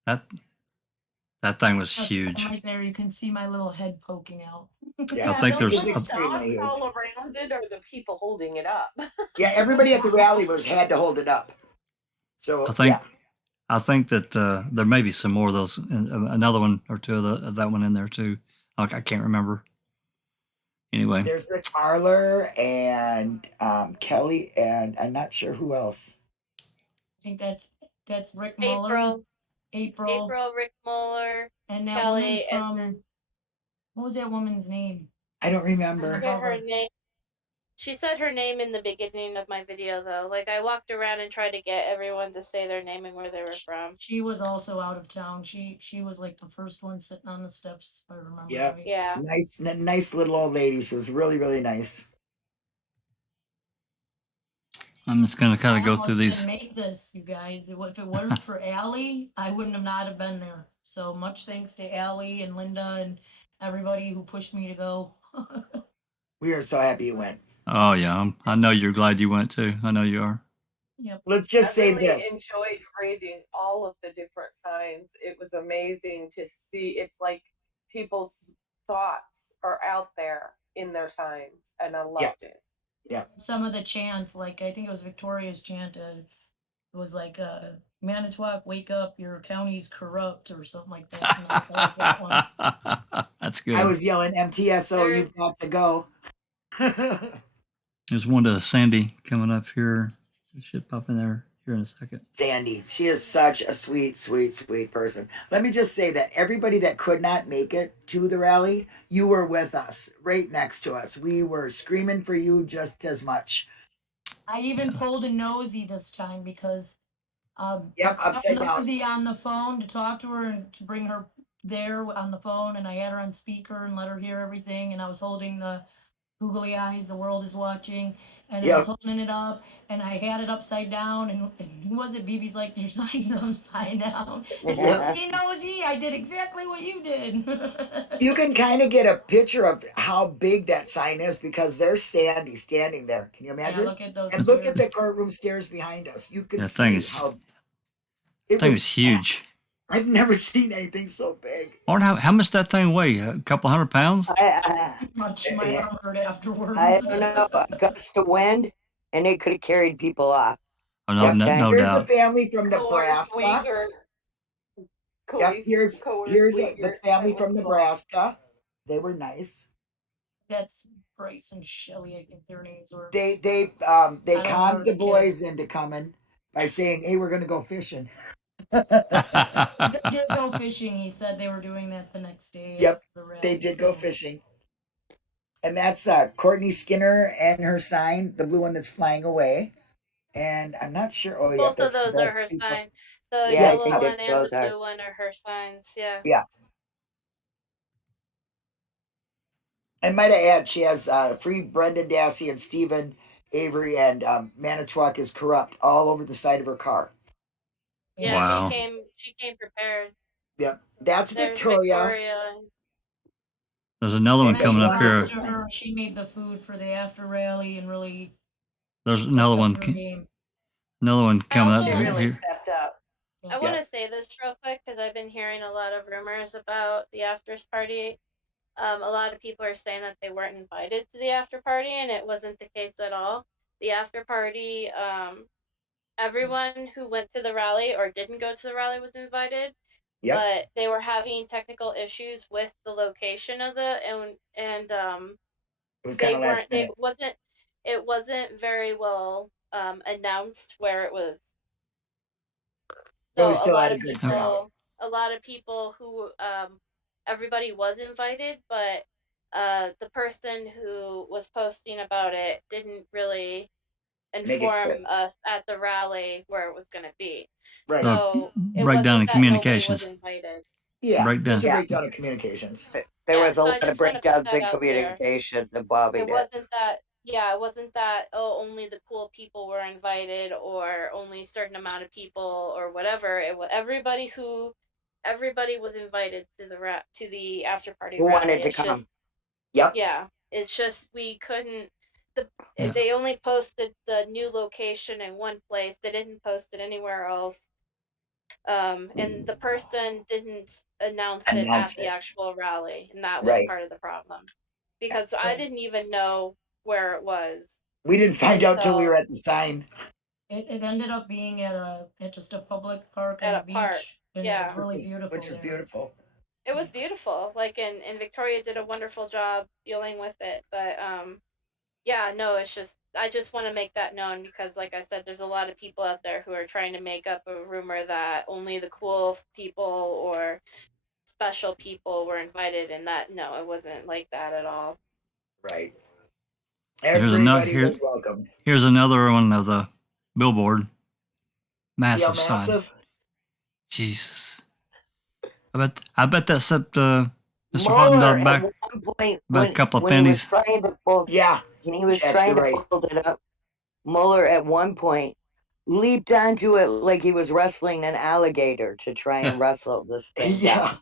that thing was Just huge. right there, you can see my little head poking out. Yeah, I think those there's- little it's extremely dots huge. all around it are the people holding it up. Yeah, everybody at the rally had to hold it up. So I think that there may be some more of those. Another one or two of that one in there too. Like I can't remember. Anyway, there's Rick Marler and Kelly, and I'm not sure who else. I think that's Rick Muller, April, Rick Muller, and that Kelly, woman and from then what was that woman's name? I don't I remember. forget her name. She said her name in the beginning of my video though. Like I walked around and tried to get everyone to say their name and where they were from. She was also out of town. She was like the first one sitting on the steps, if I remember Yeah. right. Yeah. Nice little old lady. She was really, really nice. I'm just gonna kind I of go almost through these. didn't make this, you guys. If it weren't for Allie, I wouldn't have not have been there. So much thanks to Allie and Linda and everybody who pushed me to go. We are so happy you went. Oh yeah, I know you're glad you went too. I know you are. Yep. Let's just I say really this. enjoyed reading all of the different signs. It was amazing to see. It's like people's thoughts are out there in their signs, and I loved it. Yeah. Some of the chants, like I think it was Victoria's chant, it was like Manitowoc, wake up, your county's corrupt or something like that. And I like that one. That's good. I was yelling MTSO, you've got to go. There's one to Sandy coming up here. Should pop in there here in a second. Sandy, she is such a sweet, sweet, sweet person. Let me just say that everybody that could not make it to the rally, you were with us, right next to us. We were screaming for you just as much. I even pulled a nosy this time because Yep, I called upside down. Nosy on the phone to talk to her and to bring her there on the phone, and I had her on speaker and let her hear everything, and I was holding the googly eyes, the world is watching, and I was holding it up, and I had it upside down, and who was it? BB's like, your sign's upside down. I said, see, Nosy, I did exactly what you did. You can kind of get a picture of how big that sign is because there's Sandy standing there. Can you imagine? Yeah, look at those and look stairs. at the courtroom stairs behind us. You can That see thing is how that thing is huge. I've never seen anything so big. Or how much that thing weigh? A couple 100 pounds? Much my arm hurt afterwards. I don't know, a gust of wind, and it could have carried people off. Oh, no, no Here's doubt. the family from Nebraska. Here's the family from Nebraska. They were nice. That's Bryce and Shelly, I think their names were. They conned the boys into coming by saying, "Hey, we're going to go fishing." They did go fishing. He said they were doing that the next day. Yep, the rally, they did go fishing. And that's Courtney Skinner and her sign, the blue one that's flying away. And I'm not sure. Oh, both yeah, of those are her signs. The Yeah, yellow one and the blue one are her signs. Yeah. Yeah. I might add, she has free Brendan, Dassey, and Stephen, Avery, and Manitowoc is corrupt all over the side of her car. Yeah, wow. She came prepared. Yep, that's Victoria. There's another one coming up here. She made the food for the after rally and really. There's another one. Another one coming up really here. stepped up. I want to say this real quick because I've been hearing a lot of rumors about the afters party. A lot of people are saying that they weren't invited to the after party, and it wasn't the case at all. The after party, everyone who went to the rally or didn't go to the rally was invited, Yep. but they were having technical issues with the location of the and It was they kind of last weren't minute. it wasn't very well announced where it was. But So we still had a good crowd. a lot of people who everybody was invited, but the person who was posting about it didn't really Make it inform quick. us at the rally where it was going to be. Right. So it Breakdown wasn't in that nobody was communications. invited. Yeah. Breakdown. Just a Yeah. breakdown of communications. There Yeah, was a so I lot of just want to put breakdowns that in out there. communications and Bobby It did. wasn't that, yeah, it wasn't that, oh, only the cool people were invited or only a certain amount of people or whatever. It was everybody was invited to the after party Who rally. wanted to It's come? just, Yep. yeah, it's just we couldn't. Yeah. They only posted the new location in one place. They didn't post it anywhere else. And the person didn't announce it at Announce the it. actual rally, and that was Right. part of the problem. Because I didn't even know where it was. We didn't find out till we were at the sign. It ended up being at just a public park At on a the park, beach, and yeah. it was really beautiful. Which was there. beautiful. It was beautiful. Like, and Victoria did a wonderful job dealing with it. But yeah, no, it's just I just want to make that known because, like I said, there's a lot of people out there who are trying to make up a rumor that only the cool people or special people were invited, and that no, it wasn't like that at all. Right. Here's Everybody was welcomed. Here's another one of the billboard. See how Massive sign. massive? Jesus. I bet that set Mr. Mueller Hottendog back at one point by a couple of when he was pennies. trying to pull, Yeah. when he was Jax, trying you're to right. pull it up, Mueller at one point leaped onto it like he was wrestling an alligator to try and wrestle this thing Yeah.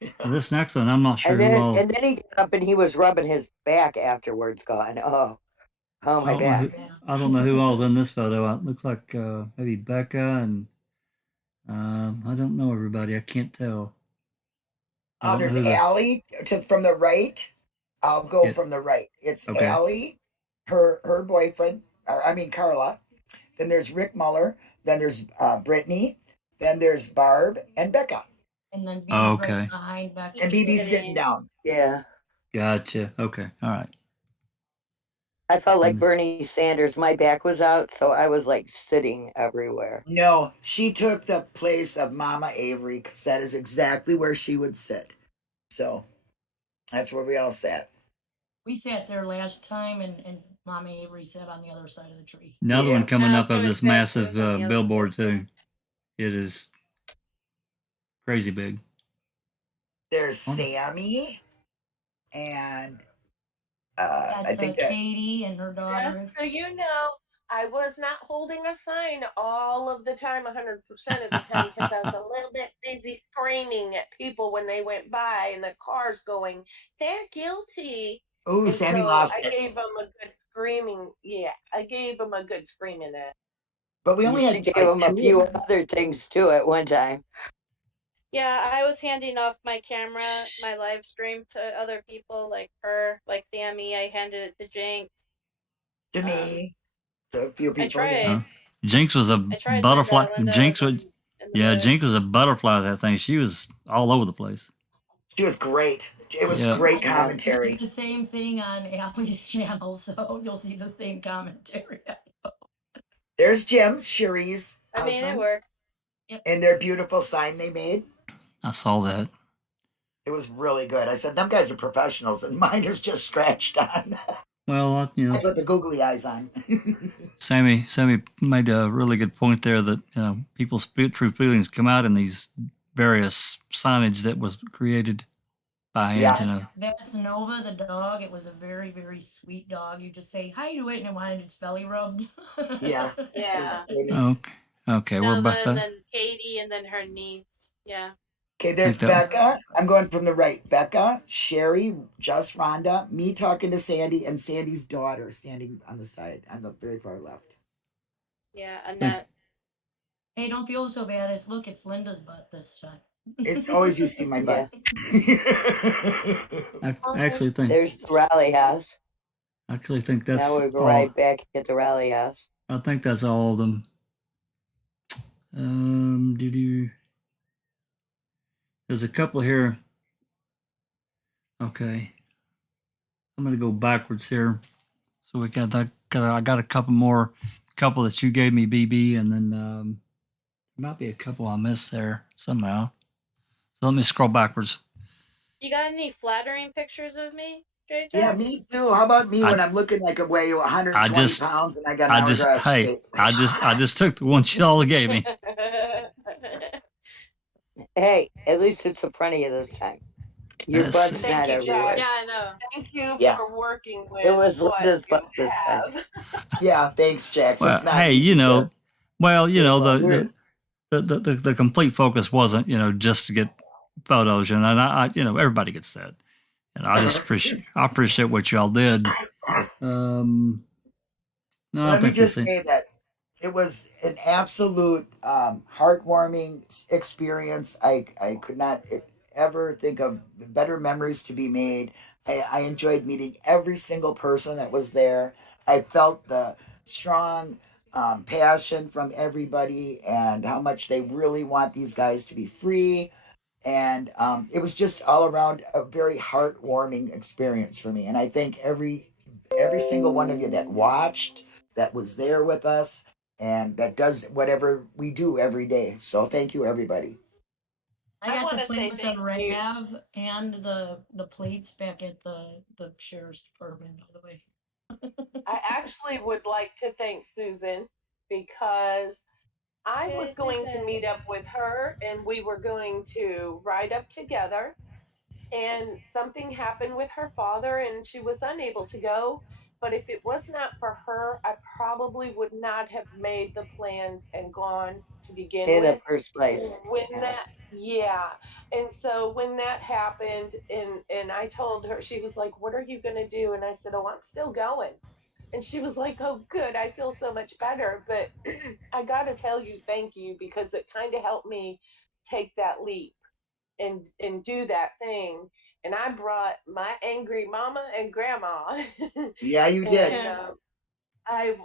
down. This next one, I'm not sure who all. And then he got up and he was rubbing his back afterwards, going, "Oh, my back." I don't know who all's in this photo. It looks like maybe Becca and I don't know everybody. I can't tell. There's Allie from the right. I'll go Yeah. from the right. It's Okay. Allie, her boyfriend, Carla. Then there's Rick Mueller. Then there's Brittany. Then there's Barb and Becca. And then BB's okay. right behind Becca. And BB's sitting down. Yeah. Gotcha. Okay. All right. I felt like Bernie Sanders. My back was out, so I was like sitting everywhere. No, she took the place of Mama Avery because that is exactly where she would sit. So that's where we all sat. We sat there last time, and Mama Avery sat on the other side of the tree. Another one coming I up was of this gonna say, massive she was on the other billboard side, too. It is crazy big. There's Sammee and That's I think that Katie and her daughter. Just so you know, I was not holding a sign all of the time, 100% of the time, because I was a little bit busy screaming at people when they went by and the cars going, "They're guilty." oh, And Sammee so lost I it. gave them a good screaming. Yeah, I gave them a good screaming at. But we only She had gave like him a two few of them. other things too at one time. Yeah, I was handing off my camera, my live stream to other people like her, like Sammee. I handed it to Jynx. To me. To a few people. I tried. Yeah. Jinx was a I tried butterfly. Linda Jinx was would. in the Yeah, booth. Jinx was a butterfly of that thing. She was all over the place. She was great. It was Yeah. great I commentary. did the same thing on Allie's channel, so you'll see the same commentary. There's Jim's, Cheree's I mean, it husband, worked. and their beautiful sign they made. I saw that. It was really good. I said, them guys are professionals, and mine is just scratched on. Well, I put the googly eyes on. Sammee made a really good point there that people's true feelings come out in these various signage that was created by hand. That's Nova, the dog. It was a very, very sweet dog. You just say hi to it, and it wanted its belly rubbed. Yeah. Yeah. Okay. We're Nova, about and that. then Katie, and then her niece. Yeah. Okay, there's Becca. I'm going from the right. Becca, Charee, just Rhonda, me talking to Sandy, and Sandy's daughter standing on the side, on the very far left. Yeah, Annette. Hey, don't feel so bad. It's Linda's butt this time. It's always you see my butt. I actually think There's the rally house. that's Now we're all. right back at the rally house. I think that's all of them. There's a couple here. Okay, I'm gonna go backwards here. So we got that. I got a couple more. Couple that you gave me, BB, and then there might be a couple I missed there somehow. So let me scroll backwards. You got any flattering pictures of me, JJ? Yeah, me too. How about me when I'm looking like I weigh 120 pounds and I got an hourglass shape? I just took the one you all gave me. Hey, at least it's the front of you this time. Your Yes. butt's Thank not you, everywhere. Jack. Yeah, I know. Thank you Yeah. for working with It was what Linda's you butt this time. have. Yeah, thanks, Jax. Well, It's not hey, easy you know, to- well, you know, we're- the complete focus wasn't, you know, just to get photos, and I you know, everybody gets that, and I just appreciate what y'all did. No, I Let me think just say that it was an absolute heartwarming experience. I could not ever think of better memories to be made. I enjoyed meeting every single person that was there. I felt the strong passion from everybody and how much they really want these guys to be free. And it was just all around a very heartwarming experience for me. And I thank every single one of you that watched, that was there with us, and that does whatever we do every day. So thank you, everybody. I got to wanna play say with thank the you. Rav and the plates back at the sheriff's department, by the way. I actually would like to thank Susan because I was Yay, going to Susan. meet up with her and we were going to ride up together. And something happened with her father and she was unable to go. But if it was not for her, I probably would not have made the plans and gone to begin In the with. first place. And so when that happened and I told her, she was like, "What are you going to do?" And I said, "Oh, I'm still going." And she was like, "Oh, good. I feel so much better." But I got to tell you, thank you, because it kind of helped me take that leap and do that thing. And I brought my angry mama and grandma. Yeah, you did. And I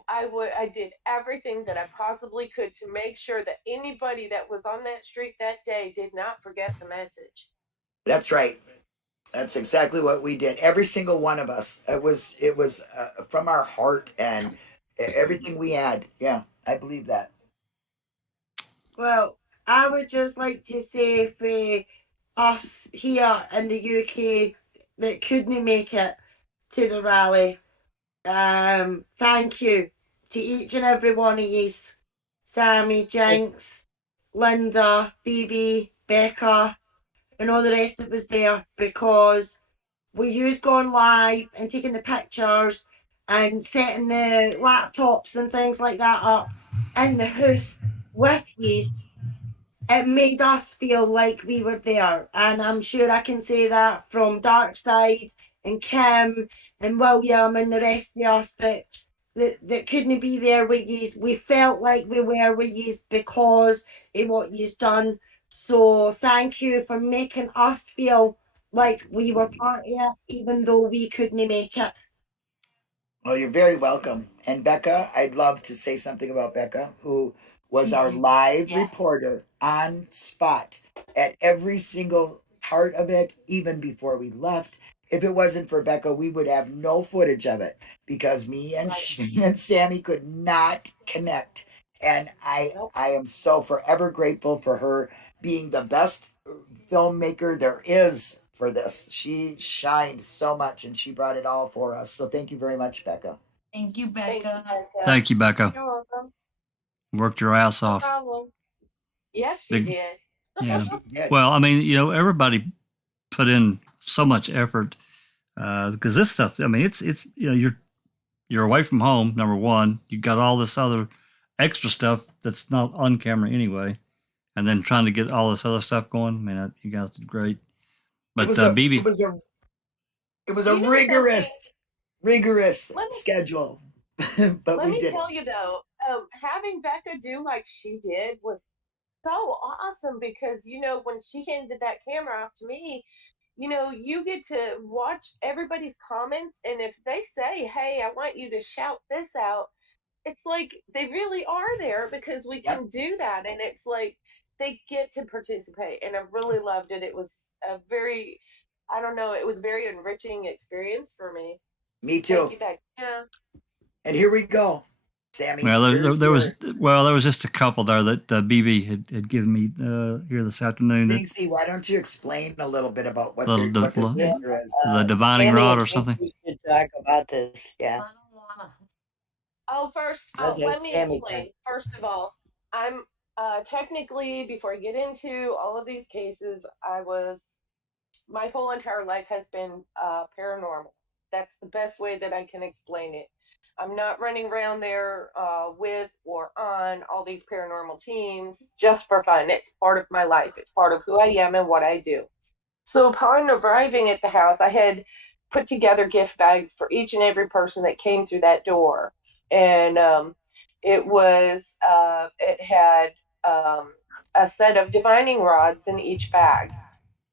did everything that I possibly could to make sure that anybody that was on that street that day did not forget the message. That's right. That's exactly what we did. Every single one of us. It was from our heart and everything we had. Yeah, I believe that. Well, I would just like to say for us here in the UK that couldn't make it to the rally, thank you to each and every one of yous. Sammee, Jynx, Linda, BB, Becca, and all the rest that was there, because we used going live and taking the pictures and setting the laptops and things like that up in the house with yous. It made us feel like we were there, and I'm sure I can say that from Darkside and Kim and William and the rest of us that couldn't be there with yous. We felt like we were with yous because of what yous done. So thank you for making us feel like we were part of it, even though we couldn't make it. Well, you're very welcome. And Becca, I'd love to say something about Becca, who was our live reporter on spot at every single part of it, even before we left. If it wasn't for Becca, we would have no footage of it because me and and Sammee could not connect. And I am so forever grateful for her being the best filmmaker there is for this. She shined so much and she brought it all for us. So thank you very much, Becca. Thank you, Thank you, Becca. Becca. Thank you, Becca. You're welcome. Worked your ass No off. problem. Yes, she did. Yeah. Yeah. Well, I mean, you know, everybody put in so much effort because this stuff. I mean, it's you know, you're away from home. Number one, you got all this other extra stuff that's not on camera anyway, and then trying to get all this other stuff going. I mean, you guys did great. But BB, it was a rigorous schedule. But let we me did tell you though, having Becca do like she did was so awesome because, you know, when she handed that camera off to me, you know, you get to watch everybody's comments. And if they say, hey, I want you to shout this out, it's like they really are there because we Yep. can do that. And it's like they get to participate. And I really loved it. It was a very, I don't know, it was a very enriching experience for me. Me Thank too. you, Becca. Yeah. And here we go, Sammee. Well, here's there your- was just a couple there that BB had given me here this afternoon. Jinxie, why don't you explain a little bit about what The- the, what this the- picture is? The divining Sammee rod and or Jynx, something. we should talk about this. I Yeah. don't wanna. Oh, first, Okay, let me Sammee explain. First of all, I'm technically, before I get into all of these cases, my whole entire life has been paranormal. That's the best way that I can explain it. I'm not running around there with or on all these paranormal teams just for fun. It's part of my life. It's part of who I am and what I do. So upon arriving at the house, I had put together gift bags for each and every person that came through that door, and it had a set of divining rods in each bag.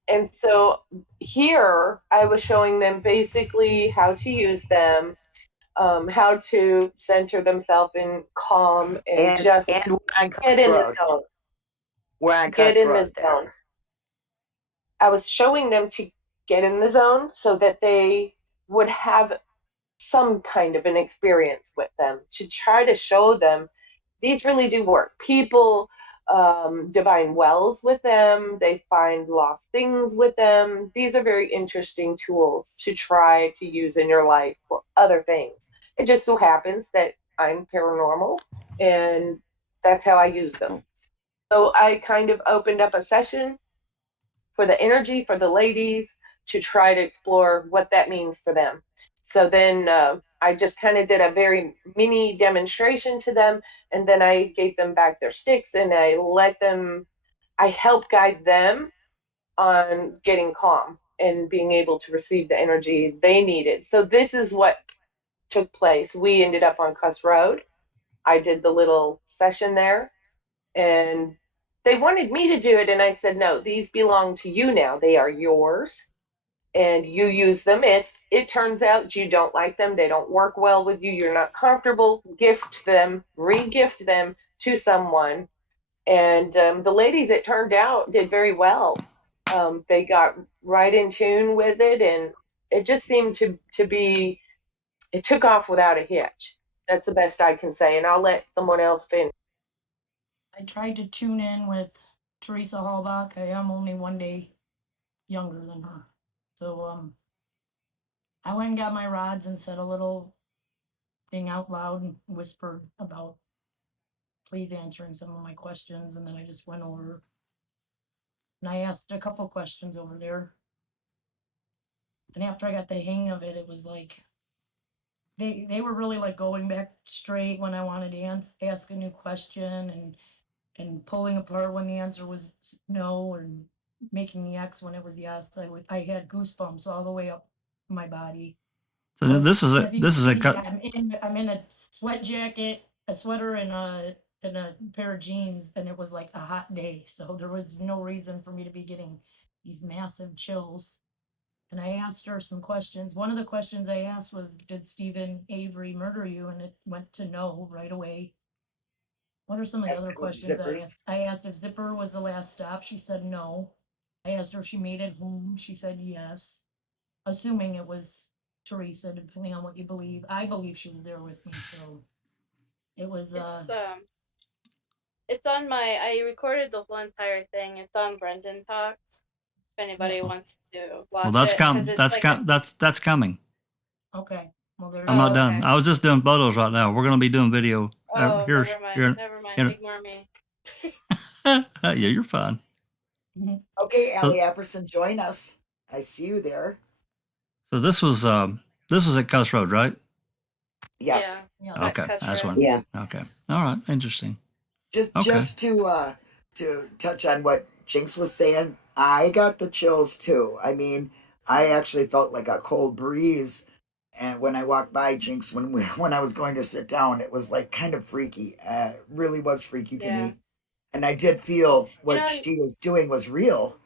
And so here I was showing them basically how to use them, how to center themselves in calm and just we're on get in the Road. zone. We're on Get in the Road there. zone. I was showing them to get in the zone so that they would have some kind of an experience with them, to try to show them these really do work. People divine wells with them, they find lost things with them. These are very interesting tools to try to use in your life for other things. It just so happens that I'm paranormal and that's how I use them. So I kind of opened up a session for the energy for the ladies to try to explore what that means for them. So then I just kind of did a very mini demonstration to them, and then I gave them back their sticks and I helped guide them on getting calm and being able to receive the energy they needed. So this is what took place. We ended up on Cuss Road. I did the little session there, and they wanted me to do it, and I said, no, these belong to you now. They are yours, and you use them. If it turns out you don't like them, they don't work well with you, you're not comfortable, gift them, re-gift them to someone. And the ladies, it turned out, did very well. They got right in tune with it, and it just seemed to be, it took off without a hitch. That's the best I can say, and I'll let someone else finish. I tried to tune in with Teresa Hallbach. I am only 1 day younger than her. So I went and got my rods and said a little thing out loud and whispered about please answering some of my questions, and then I just went over and I asked a couple questions over there. And after I got the hang of it, it was like they were really like going back straight when I wanted to ask a new question, and pulling apart when the answer was no, and making the X when it was yes. I had goosebumps all the way up my body. So this is I'm in a sweat jacket, a sweater, and a pair of jeans, and it was like a hot day, so there was no reason for me to be getting these massive chills. And I asked her some questions. One of the questions I asked was, did Stephen Avery murder you? And it went to no right away. What are some of the other questions I asked? I asked if Zipper was the last stop. She said no. I asked her if she made it home. She said yes. Assuming it was Teresa, depending on what you believe. I believe she was there with me, so it was It's on I recorded the whole entire thing. It's on Brendan Talks. If anybody wants to watch well, that's coming. okay. Well, I'm not done. Okay. I was just doing photos right now. We're going to be doing video. Oh, Never mind. Ignore me. Yeah, you're fine. Okay, Allie Epperson, join us. I see you there. So this was at Cuss Road, right? Yes. Yeah. Okay, that's one. Yeah. Okay, all right, interesting. Just to touch on what Jynx was saying, I got the chills too. I mean, I actually felt like a cold breeze, and when I walked by Jynx, when I was going to sit down, it was like kind of freaky. It really was freaky to me. And I did feel what know, she was doing was real.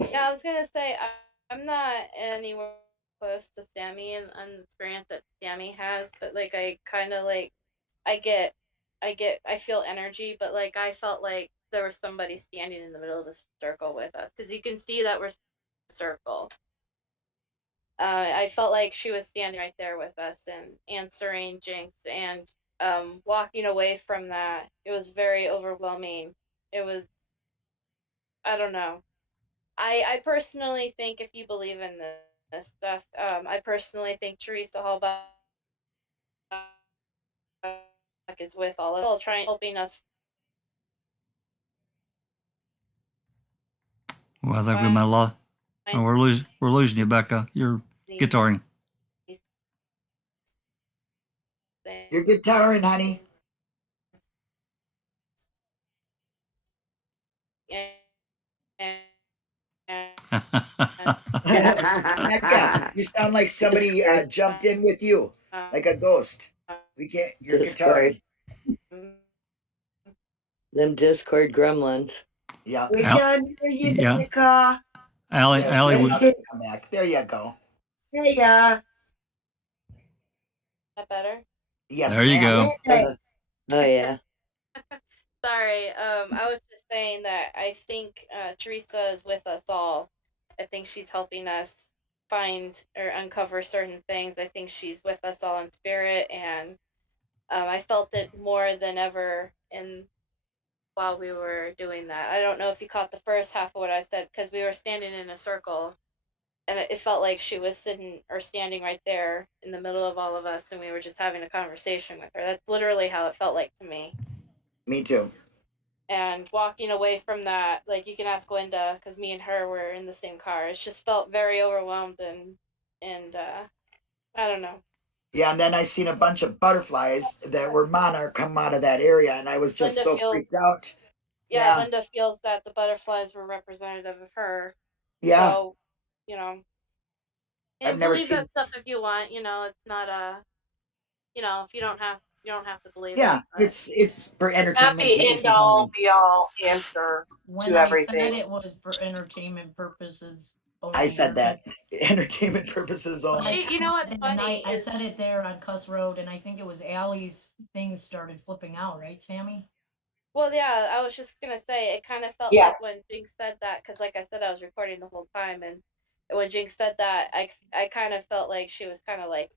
yeah, I was gonna say I'm not anywhere close to Sammee and the experience that Sammee has, but like I kind of like I get I feel energy, but like I felt like there was somebody standing in the middle of the circle with us because you can see that we're in a circle. I felt like she was standing right there with us and answering Jynx and walking away from that. It was very overwhelming. It was, I don't know. I personally think if you believe in this stuff, I personally think Teresa Hallback is with all of people trying helping us. Well, I think we might lost. Oh, we're losing you, Becca. You're guitaring. You're guitaring, honey. Becca, you sound like somebody jumped in with you, like a ghost. We can't. You're Discord. guitaring. Them Discord gremlins. Yeah. We can't hear you, Yeah. Becca. Allie, Yeah, Allie, she'll have to come back. There you go. There you are. That better? Yes, there you ma'am. go. Oh yeah. Sorry, I was just saying that I think Teresa is with us all. I think she's helping us find or uncover certain things. I think she's with us all in spirit, and I felt it more than ever while we were doing that. I don't know if you caught the first half of what I said because we were standing in a circle, and it felt like she was sitting or standing right there in the middle of all of us, and we were just having a conversation with her. That's literally how it felt like to me. Me too. And walking away from that, like you can ask Linda because me and her were in the same car. It just felt very overwhelmed and I don't know. Yeah, and then I seen a bunch of butterflies that were monarch come out of that area, and I was just Linda so feels, freaked out. yeah, Yeah. Linda feels that the butterflies were representative of her. Yeah. So, you know, I've and never believe seen. that stuff if you want. You know, it's not if you don't have to believe Yeah, it. it's for Not entertainment the end purposes all only. be all answer When to I said everything. it was for entertainment purposes only. I said that. Entertainment purposes But only. You know what's and funny I is said it there on Cuss Road, and I think it was Allie's things started flipping out, right, Sammee? well, yeah, I was just gonna say it kind of felt Yeah. like when Jinx said that because, like I said, I was recording the whole time, and when Jinx said that, I kind of felt like she was kind of like,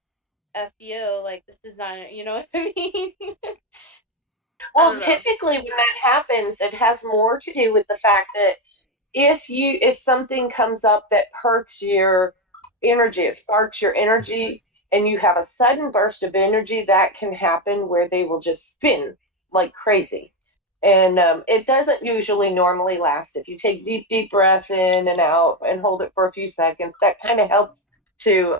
"F you," like this is not, you know what I mean? Well, typically when that happens, it has more to do with the fact that if something comes up that perks your energy, it sparks your energy, and you have a sudden burst of energy, that can happen where they will just spin like crazy. And it doesn't usually normally last. If you take deep breath in and out and hold it for a few seconds, that kind of helps to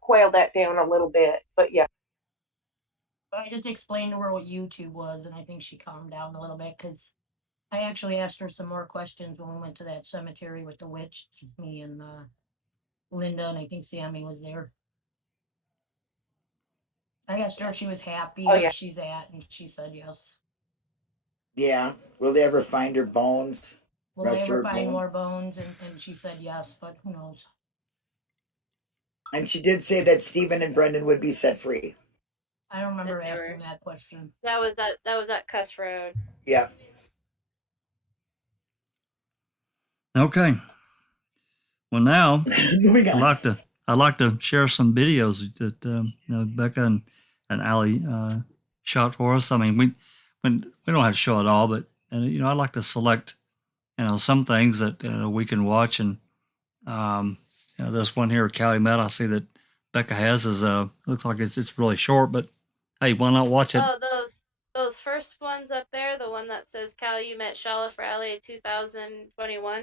quail that down a little bit. But yeah. I just explained to her what YouTube was, and I think she calmed down a little bit because I actually asked her some more questions when we went to that cemetery with the witch, just me and Linda, and I think Sammee was there. I asked her if she was happy where she's at, and she said yes. Yeah. Will they ever find her bones? Will they ever find more bones? And she said yes, but who knows? And she did say that Stephen and Brendan would be set free. I don't remember asking that question. That was at Cuss Road. Yeah. Okay. Well, now moving on. I'd like to share some videos that Becca and Allie shot for us. I mean, we don't have to show it all, but I'd like to select some things that we can watch. And this one here, Calumet, I see that Becca has is looks like it's really short, but hey, why not watch it? Oh, those first ones up there, the one that says Calumet Shallowf Rally 2021,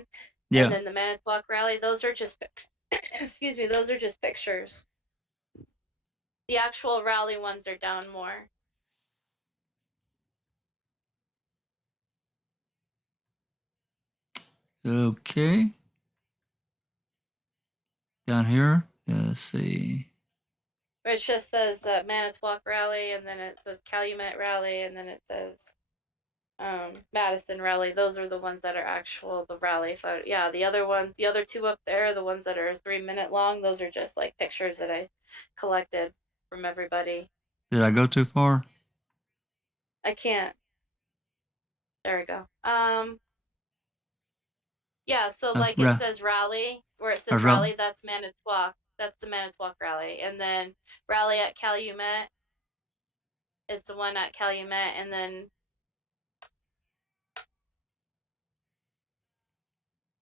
Yeah. and then the Manitowoc Rally, those are just excuse me, those are just pictures. The actual rally ones are down more. Okay. Down here, let's see. Where it just says Manitowoc Rally, and then it says Calumet Rally, and then it says Madison rally. Those are the ones that are actual, the rally photo. Yeah, the other ones, the other two up there, the ones that are 3 minute long, those are just like pictures that I collected from everybody. Did I go too far? I can't. There we go. Yeah, so like it says rally, where it says rally, that's Manitowoc. That's the Manitowoc rally. And then rally at Calumet is the one at Calumet, and then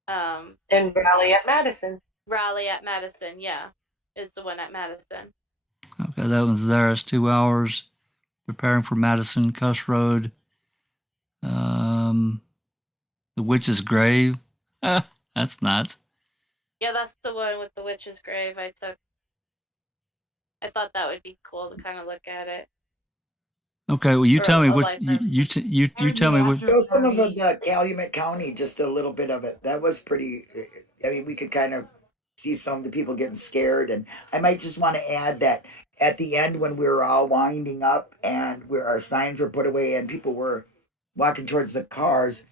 and rally at Madison. Rally at Madison, yeah, is the one at Madison. Okay, that one's there. It's 2 hours. Preparing for Madison, Cuss Road. The Witch's Grave. That's nuts. Yeah, that's the one with the witch's grave I took. I thought that would be cool to kind of look at it. Okay, well, you tell me what you tell me what. Show some of the Calumet County, just a little bit of it. That was pretty. I mean, we could kind of see some of the people getting scared, and I might just want to add that at the end when we were all winding up and where our signs were put away and people were walking towards the cars,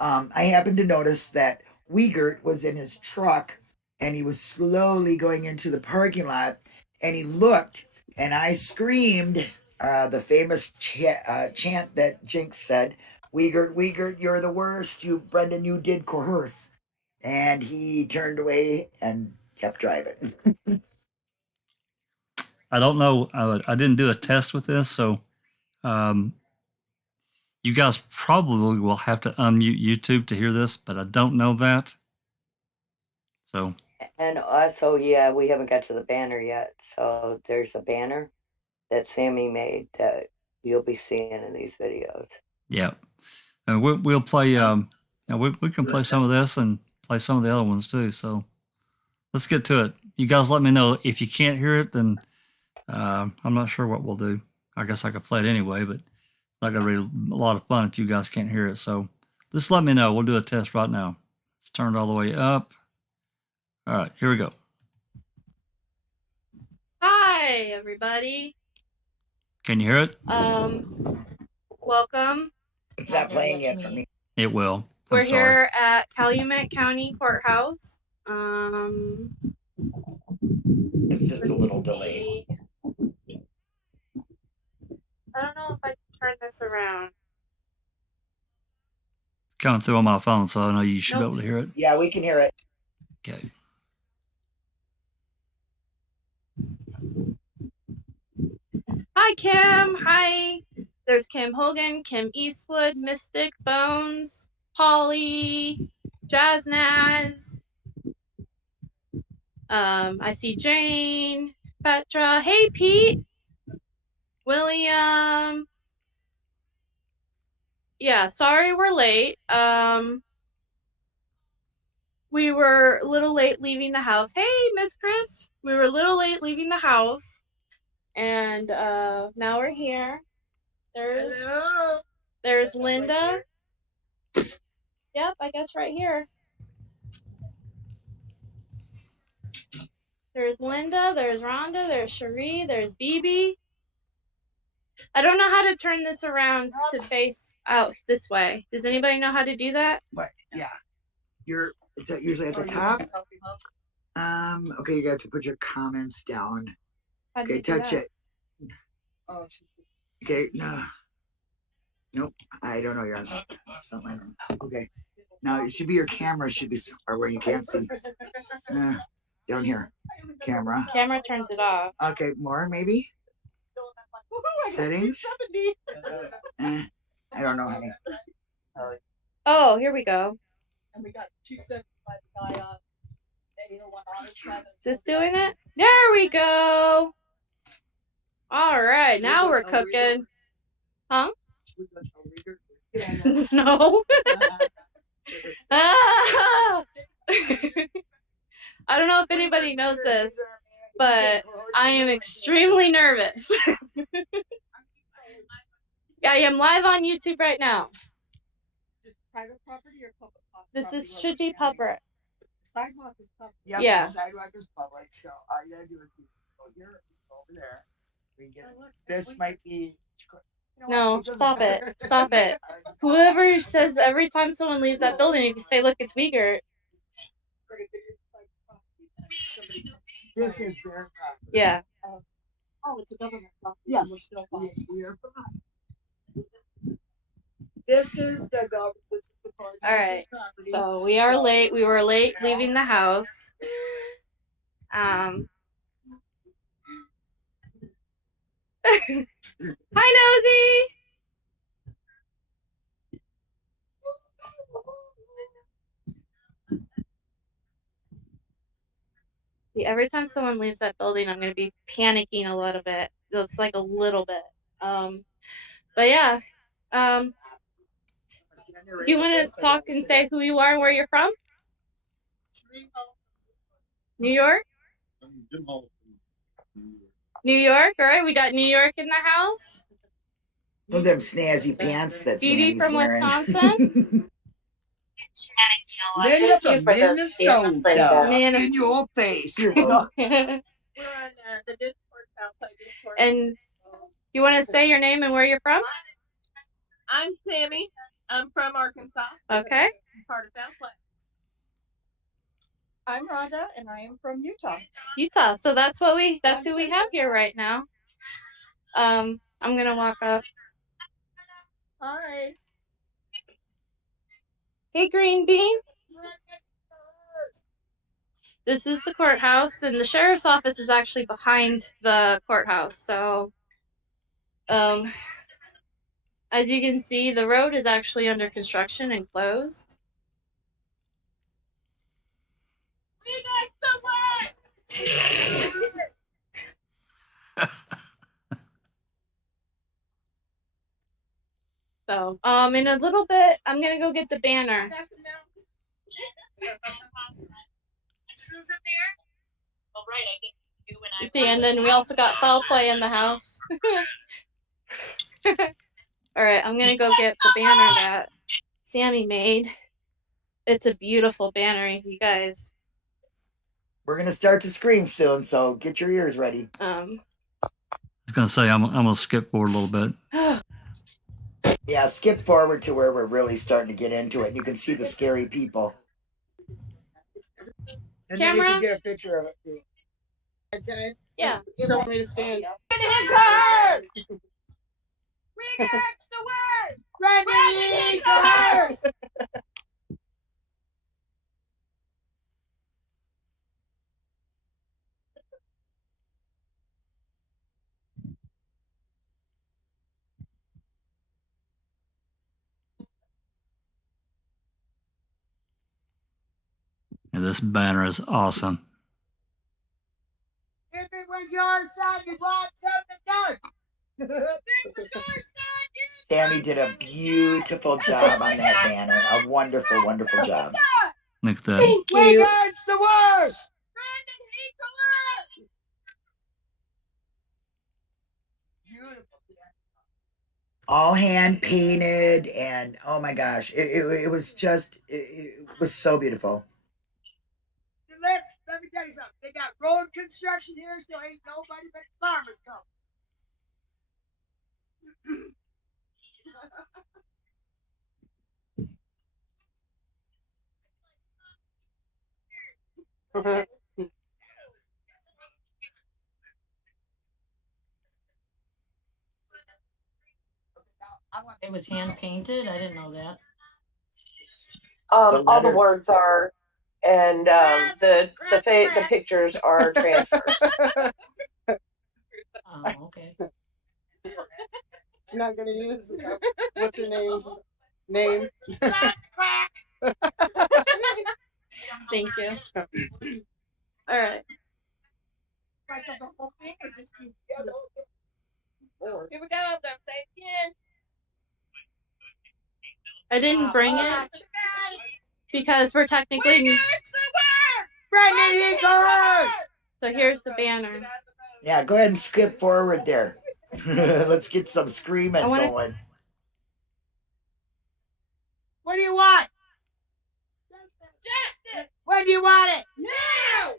I happened to notice that Wiegert was in his truck and he was slowly going into the parking lot, and he looked, and I screamed. The famous chant that Jynx said, Wiegert, Wiegert, you're the worst. You, Brendan, you did coerce. And he turned away and kept driving. I don't know. I didn't do a test with this, so you guys probably will have to unmute YouTube to hear this, but I don't know that. So. And also, yeah, we haven't got to the banner yet. So there's a banner that Sammee made that you'll be seeing in these videos. Yeah, and we'll play. We can play some of this and play some of the other ones too. So let's get to it. You guys, let me know if you can't hear it. Then I'm not sure what we'll do. I guess I could play it anyway, but it's not gonna be a lot of fun if you guys can't hear it. So just let me know. We'll do a test right now. Let's turn it all the way up. All right, here we go. Hi, everybody. Can you hear it? Welcome. It's not playing yet for me. It will. We're here at Calumet County Courthouse. It's just a little delay. I don't know if I can turn this around. It's coming through on my phone, so I know you should be able to hear it. Yeah, we can hear it. Okay. Hi, Kim. Hi. There's Kim Hogan, Kim Eastwood, Mystic, Bones, Holly, Jazz Naz. I see Jane, Petra. Hey, Pete. William. Yeah, sorry we're late. We were a little late leaving the house. Hey, Miss Chris. We were a little late leaving the house. And now we're here. There's Linda. Yep, I guess right here. There's Linda, there's Rhonda, there's Charee, there's BB. I don't know how to turn this around to face out this way. Does anybody know how to do that? What? Yeah. It's usually at the top. Okay, you got to put your comments down. Okay, touch it. Oh. Okay, no. Nope, I don't know your answer. Something like that. Okay. Now it should be your camera should be somewhere where you can't see. Down here. Camera. Camera turns it off. Okay, more maybe. Settings. I don't know, honey. Oh, here we go. And we got 275 guy on. Is this doing it? There we go. All right, now we're cooking. Huh? No. Ah! I don't know if anybody knows this, but I am extremely nervous. Yeah, I am live on YouTube right now. Private property or public property? This should be public. Sidewalk is public. Yeah. The sidewalk is public, so all you gotta do is go here, go over there. We can get this might be. No, stop it. Stop it. Whoever says every time someone leaves that building, you can say, look, it's Uyghur. This is their property. Yeah. Oh, it's a government property. Yes. We're still fine. We are fine. This is the government. All right. So we are late. We were late leaving the house. Hi, Nosy. See, every time someone leaves that building, I'm going to be panicking a little bit. It's like a little bit. But yeah. Do you want to talk and say who you are and where you're from? New York? New York, all right. We got New York in the house. Look at them snazzy pants that Phoebe Sammy's from wearing. Wisconsin. Linda from Minnesota. In your face. We're on the Discord, outside Discord. And you want to say your name and where you're from? I'm Sammee. I'm from Arkansas. Okay. I'm part of Southwest. I'm Rhonda, and I am from Utah. Utah. So that's who we have here right now. I'm gonna walk up. Hi. Hey, Green Bean. This is the courthouse, and the sheriff's office is actually behind the courthouse. So, as you can see, the road is actually under construction and closed. So, in a little bit, I'm gonna go get the banner. See, and then we also got foul play in the house. All right, I'm gonna go get the banner that Sammee made. It's a beautiful banner, you guys. We're gonna start to scream soon, so get your ears ready. I was gonna say I'm gonna skip forward a little bit. Yeah, skip forward to where we're really starting to get into it, and you can see the scary people. And Camera? then you can get a picture of it too. Yeah. Show me to stand. We got the word! And this banner is awesome. If it was your son, you want something done. Sammee did a beautiful job on that banner. A wonderful, wonderful job. Look at that. Thank you. It's the worst. All hand painted, and oh my gosh, it was just it was so beautiful. Let me tell you something. They got road construction here, so ain't nobody but farmers come. It was hand painted. I didn't know that. All the words are, and the pictures are transfers. Oh, okay. I'm not gonna use what's her name? Thank you. All right. Here we go. Don't say it again. I didn't bring it because we're technically. So here's the banner. Yeah, go ahead and skip forward there. Let's get some screaming going. What do you want? Justice. When do you want it? Now.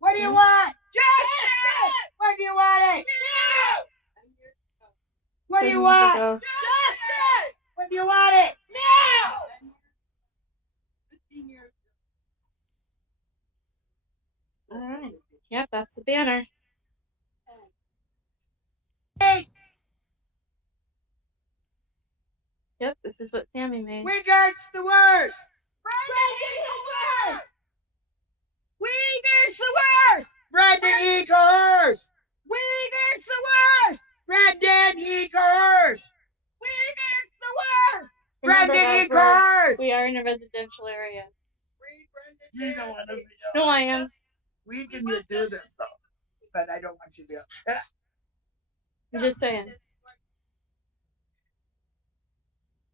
What do you want? Justice. When do you want it? Now. What do you want? When do you want it? Now! All right. Yep, that's the banner. Yep, this is what Sammee made. Wiggart's the worst! Brendan, Wiggart's the worst! Brendan, he coerced! Wiggart's the worst! Brendan, he coerced! Wiggart's the worst! Remember, Brendan, he guys, coerced! we are in a residential area. You don't want to be No, I am. We can do this though, but I don't want you to be upset. I'm just saying.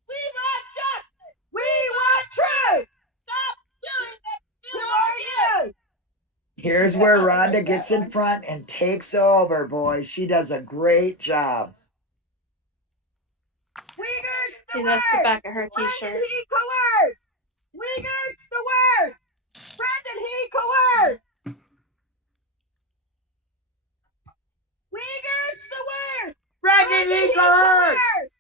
We want justice! We want truth! Stop doing this! Who are you? Here's where Rhonda gets in front and takes over, boys. She does a great job. See, that's the back of her t-shirt. Brendan, he coerced! Wiggart's the worst! Brendan, he coerced! Wiggart's the worst! Brendan, he coerced!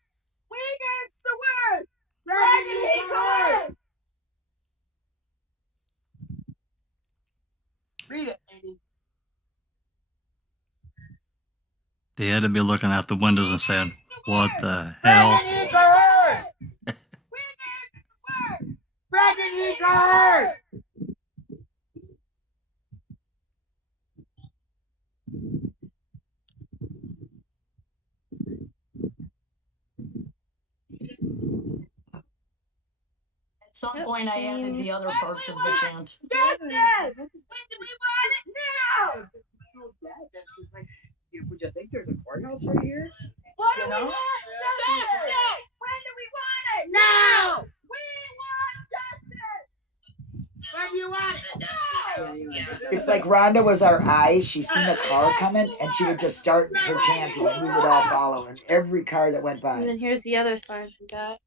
Wiggart's the worst! Brendan, he coerced! Read it, lady. They had to be looking out the windows and saying, "What the hell?" Brendan, he coerced! Wiggart's the worst! Brendan, he coerced! At some point, I added the other parts of the chant. Justice! When do we want it? Now! She's like, would you think there's a courthouse right here? What do we want? Justice! When do we want it? Now! We want justice! When do you want it? Now! It's like Rhonda was our eyes. She seen a car coming, and she would just start her chanting, and we would all follow in every car that went And by. then here's the other signs we got.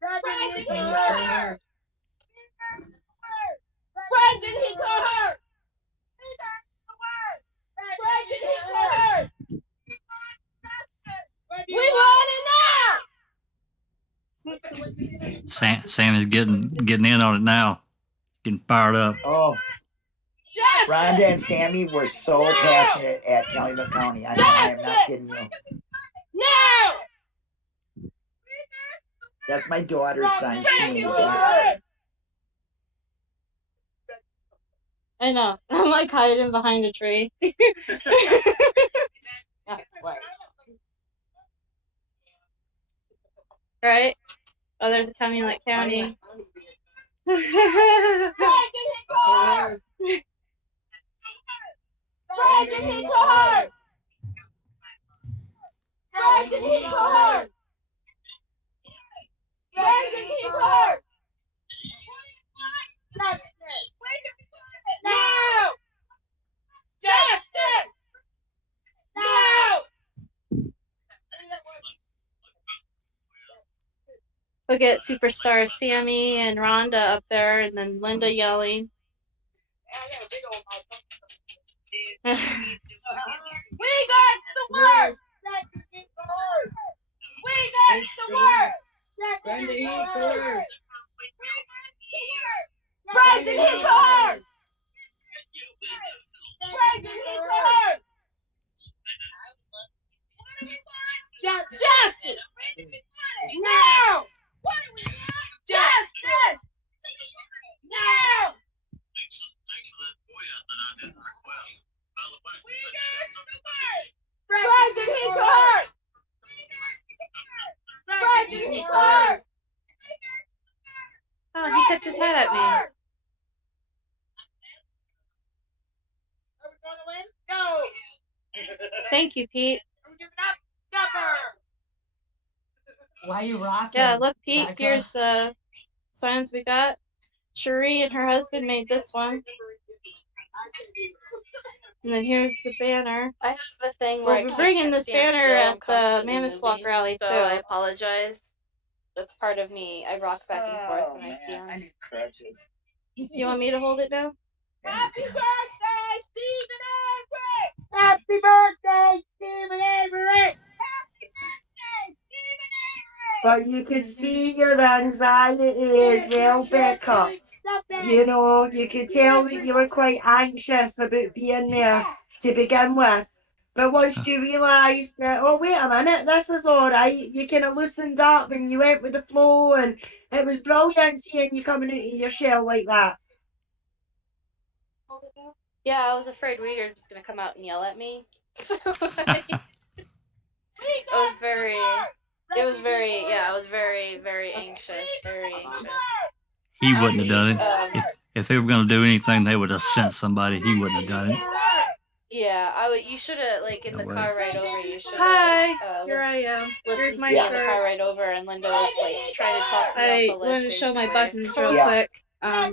Brendan, he coerced! Brendan, he coerced! Brendan, he coerced! We want it now! Sam is getting in on it now, getting fired up. Oh, Rhonda and Sammee were so passionate at Calumet County. I am not kidding you. Now! That's my daughter's son. She made that. I know. I'm like hiding behind a tree. Right? Oh, there's a Calumet County. Brendan, he coerced! Brendan, he coerced! Brendan, he coerced! Brendan, he coerced! Justice! Now! Justice! Now! Look at superstar Sammee and Rhonda up there, and then Linda yelling. We got the word! We got the word! Brendan, he coerced! Brendan, he coerced! Brendan, he coerced! Justice! Now! What do we want? Justice! Now! We got the word! Brendan, he coerced! Brendan, he coerced! Oh, he tipped his head at me. Are we going to win? No! Thank you, Pete. Are we giving up? Never! Why you rocking? Yeah, look, Pete, Becca? here's the signs we got. Charee and her husband made this one. And then here's the banner. I have a thing where we're bringing this banner at the Manitowoc rally, too. I apologize. That's part of me. I rock back and forth when I stand. I need crutches. You want me to hold it now? Happy birthday, Steve and Avery! Happy birthday, Stephen Avery! But you could see your anxiety as well, Becca. You know, you could tell that you were quite anxious about being there to begin with. But once you realised that, oh, wait a minute, this is all right, you kind of loosened up and you went with the flow, and it was brilliant seeing you coming out of your shell like that. Yeah, I was afraid Uyghur was gonna come out and yell at me. I was very, very anxious, very anxious. He wouldn't have done it. If they were going to do anything, they would have sent somebody. He wouldn't have done it. Yeah, you should have, like, in the car ride over, you should have. Hi, here I am. Here's my in the shirt. car ride over, and Linda was, like, trying to talk me I off the ledge. wanted to show my buttons real Yeah. quick.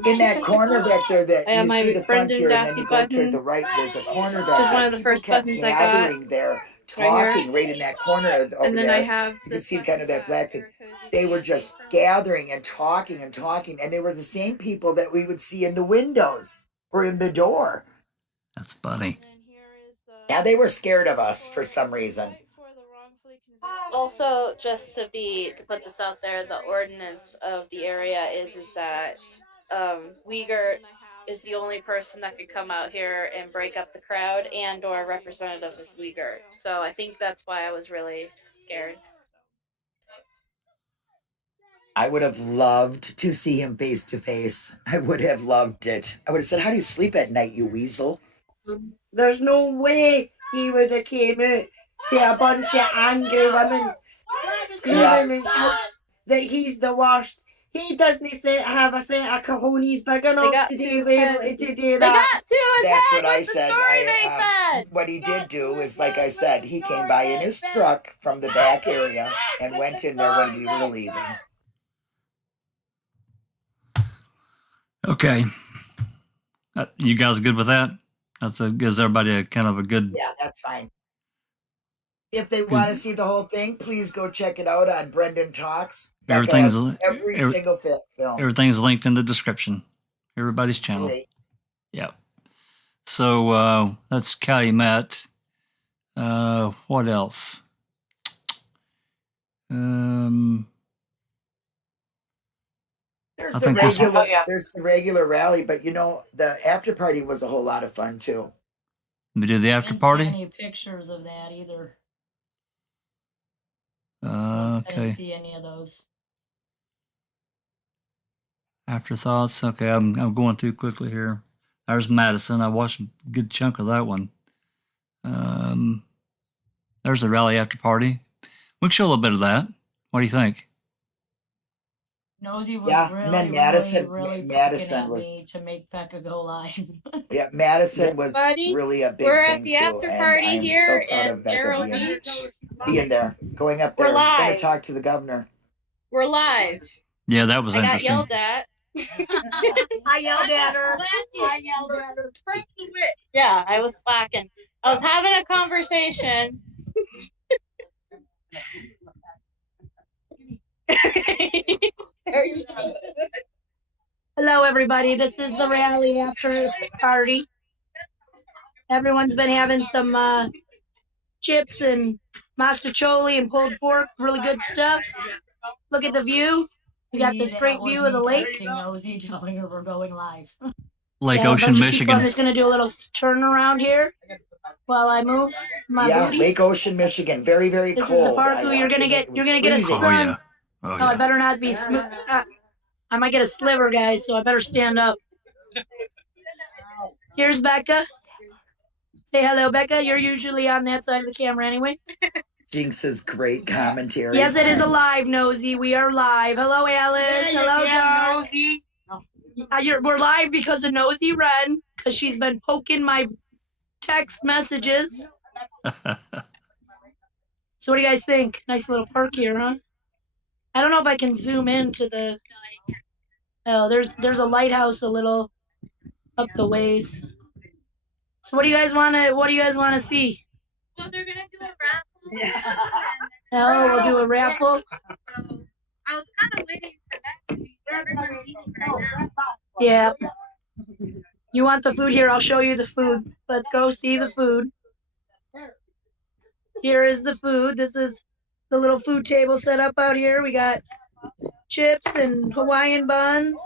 In that corner back there that I have you my see the Brendan frontier and then Dassey you go to button. the right, there's a corner back Which is there. one of the People first kept buttons I got. gathering there, talking right in that corner over And then there. I have You can this see kind of that black thing. They were just gathering and talking, and they were the same people that we would see in the windows or in the door. That's funny. Yeah, they were scared of us for some reason. Also, just to put this out there, the ordinance of the area is that Uyghur is the only person that could come out here and break up the crowd, and or representative of Uyghur. So I think that's why I was really scared. I would have loved to see him face to face. I would have loved it. I would have said, "How do you sleep at night, you weasel?" There's no way he would have came out to a bunch of angry women screaming and shouting that he's the worst. He doesn't have a set of cojones big enough to be able to do that. They got to his That's head what I with the said. story they said. What he did do is, like I said, he came by in his truck from the back area and went in there when we were leaving. Okay. You guys good with that? Gives everybody a kind of a good... Yeah, that's fine. If they want to see the whole thing, please go check it out on Brendan Talks. Becca has every single film. Everything's linked in the description. Everybody's channel. Great. Yep. So that's Calumet. What else? There's the regular rally, but you know, the after party was a whole lot of fun too. We did the after Didn't party? see any pictures of that either. I Okay. didn't see any of those. Afterthoughts. Okay, I'm going too quickly here. There's Madison. I watched a good chunk of that one. There's the rally after party. We can show a little bit of that. What do you think? Nosy was really, and then Madison, really Madison was to make Becca go live. Yeah, Madison was really a big We're thing at the too, after and party I'm here so proud at of Becca Arrow Beach. being there, going up there. We're Going live. to talk to the governor. We're live. Yeah, that was I got interesting. yelled at. I yelled at her. I yelled at her. Yeah, I was slacking. I was having a conversation. There you go. Hello, everybody. This is the rally after party. Everyone's been having some chips and mastacholi and pulled pork. Really good stuff. Look at the view. We got this great view of the lake. Nosy telling her we're going live. Lake Ocean, Michigan. I'm just going to do a little turn around here while I move my booty. Lake Ocean, Michigan. Very, very This cold. is the park where you're gonna get a sun. Oh yeah. Oh I yeah. better not be smooth. I might get a sliver, guys, so I better stand up. Here's Becca. Say hello, Becca. You're usually on that side of the camera anyway. Jynx's great commentary. Yes, it is a live, Nosy. We are live. Hello, Alice. Hello, Dar. Nosy. We're live because of Nosy Wren, because she's been poking my text messages. So what do you guys think? Nice little park here, huh? I don't know if I can zoom into the... Oh, there's a lighthouse a little up the ways. So what do you guys want to see? Well, they're gonna do a raffle. Oh, we'll do a raffle. I was kind of waiting for that to be everyone's eating right now. Yeah. You want the food here? I'll show you the food. Let's go see the food. Here is the food. This is the little food table set up out here. We got chips and Hawaiian buns.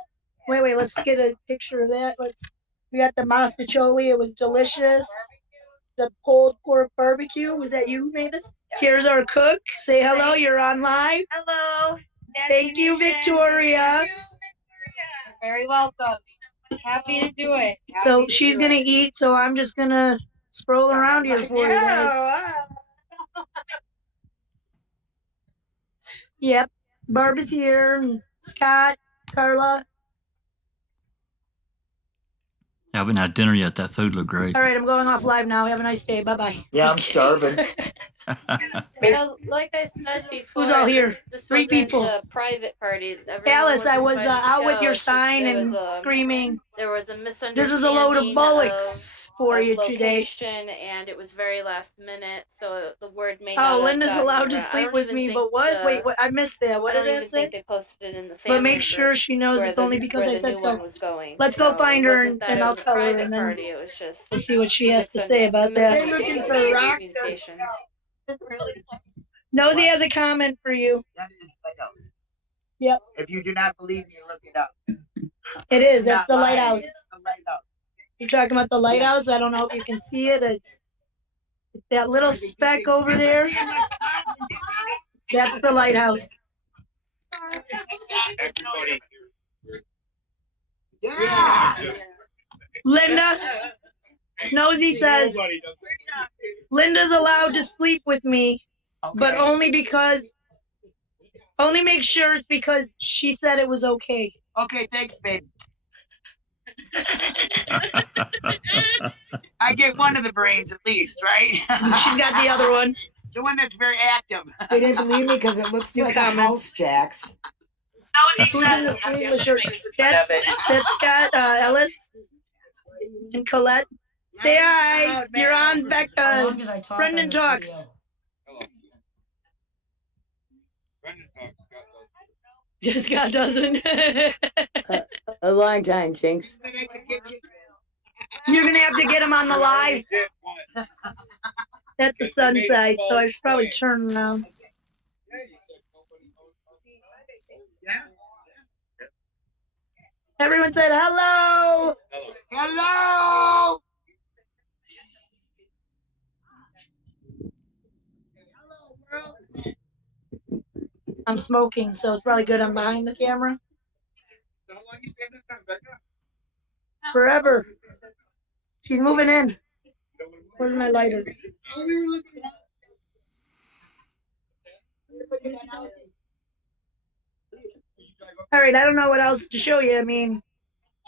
Wait, let's get a picture of that. We got the masticcioli. It was delicious. The pulled pork barbecue. Was that you who made this? Here's our cook. Say hello. You're on live. Hello. Thank you, Victoria. You're very welcome. Happy to do it. So she's gonna eat, so I'm just gonna stroll around here for you guys. Yep. Barb is here, and Scott, Carla. I haven't had dinner yet. That food looked great. All right, I'm going off live now. Have a nice day. Bye-bye. Yeah, I'm starving. Like I said before, Who's all here? This 3 wasn't people. a private party. Everyone Alice, I was invited to out with go. your It's just sign there and was screaming. There was a misunderstanding. This is a load of bullocks for you today. Location, and it was very last minute, so the word may Oh, not have Linda's gotten allowed to around. I sleep don't with even me, think but what? the- Wait, I missed that. What I did don't that even say? think they posted it in the family But make sure group she knows where it's the- only because where I the said new so. one was going. Let's go So find it her wasn't that and it I'll was a tell her, private and then party. It was just we'll see what she has to say about that. They're looking for rock. communications. Nosy has a comment for you. That is lighthouse. Yep. If you do not believe me, look it up. It is. That's Not the lying, lighthouse. It's the lighthouse. You're talking about the lighthouse? I don't know if you can see it. It's that little speck over there. That's the lighthouse. Yeah. Linda, Nosy says Linda's allowed to sleep with me, but only make sure it's because she said it was okay. Okay, thanks, babe. I get one of the brains at least, right? She's got the other one. The one that's very active. They didn't believe me because it looks like a house, Jax. Who's in the sleeveless shirt? That's Scott, Ellis, and Colette. Say hi. You're on How Becca. long did I talk Brendan on this talks. video? Scott doesn't. A long time, Jynx. You're gonna have to get him on the live. That's the sun side, so I should probably turn around. Everyone said hello. Hello. I'm smoking, so it's probably good I'm behind the camera. Forever. She's moving in. Where's my lighter? All right, I don't know what else to show you. I mean,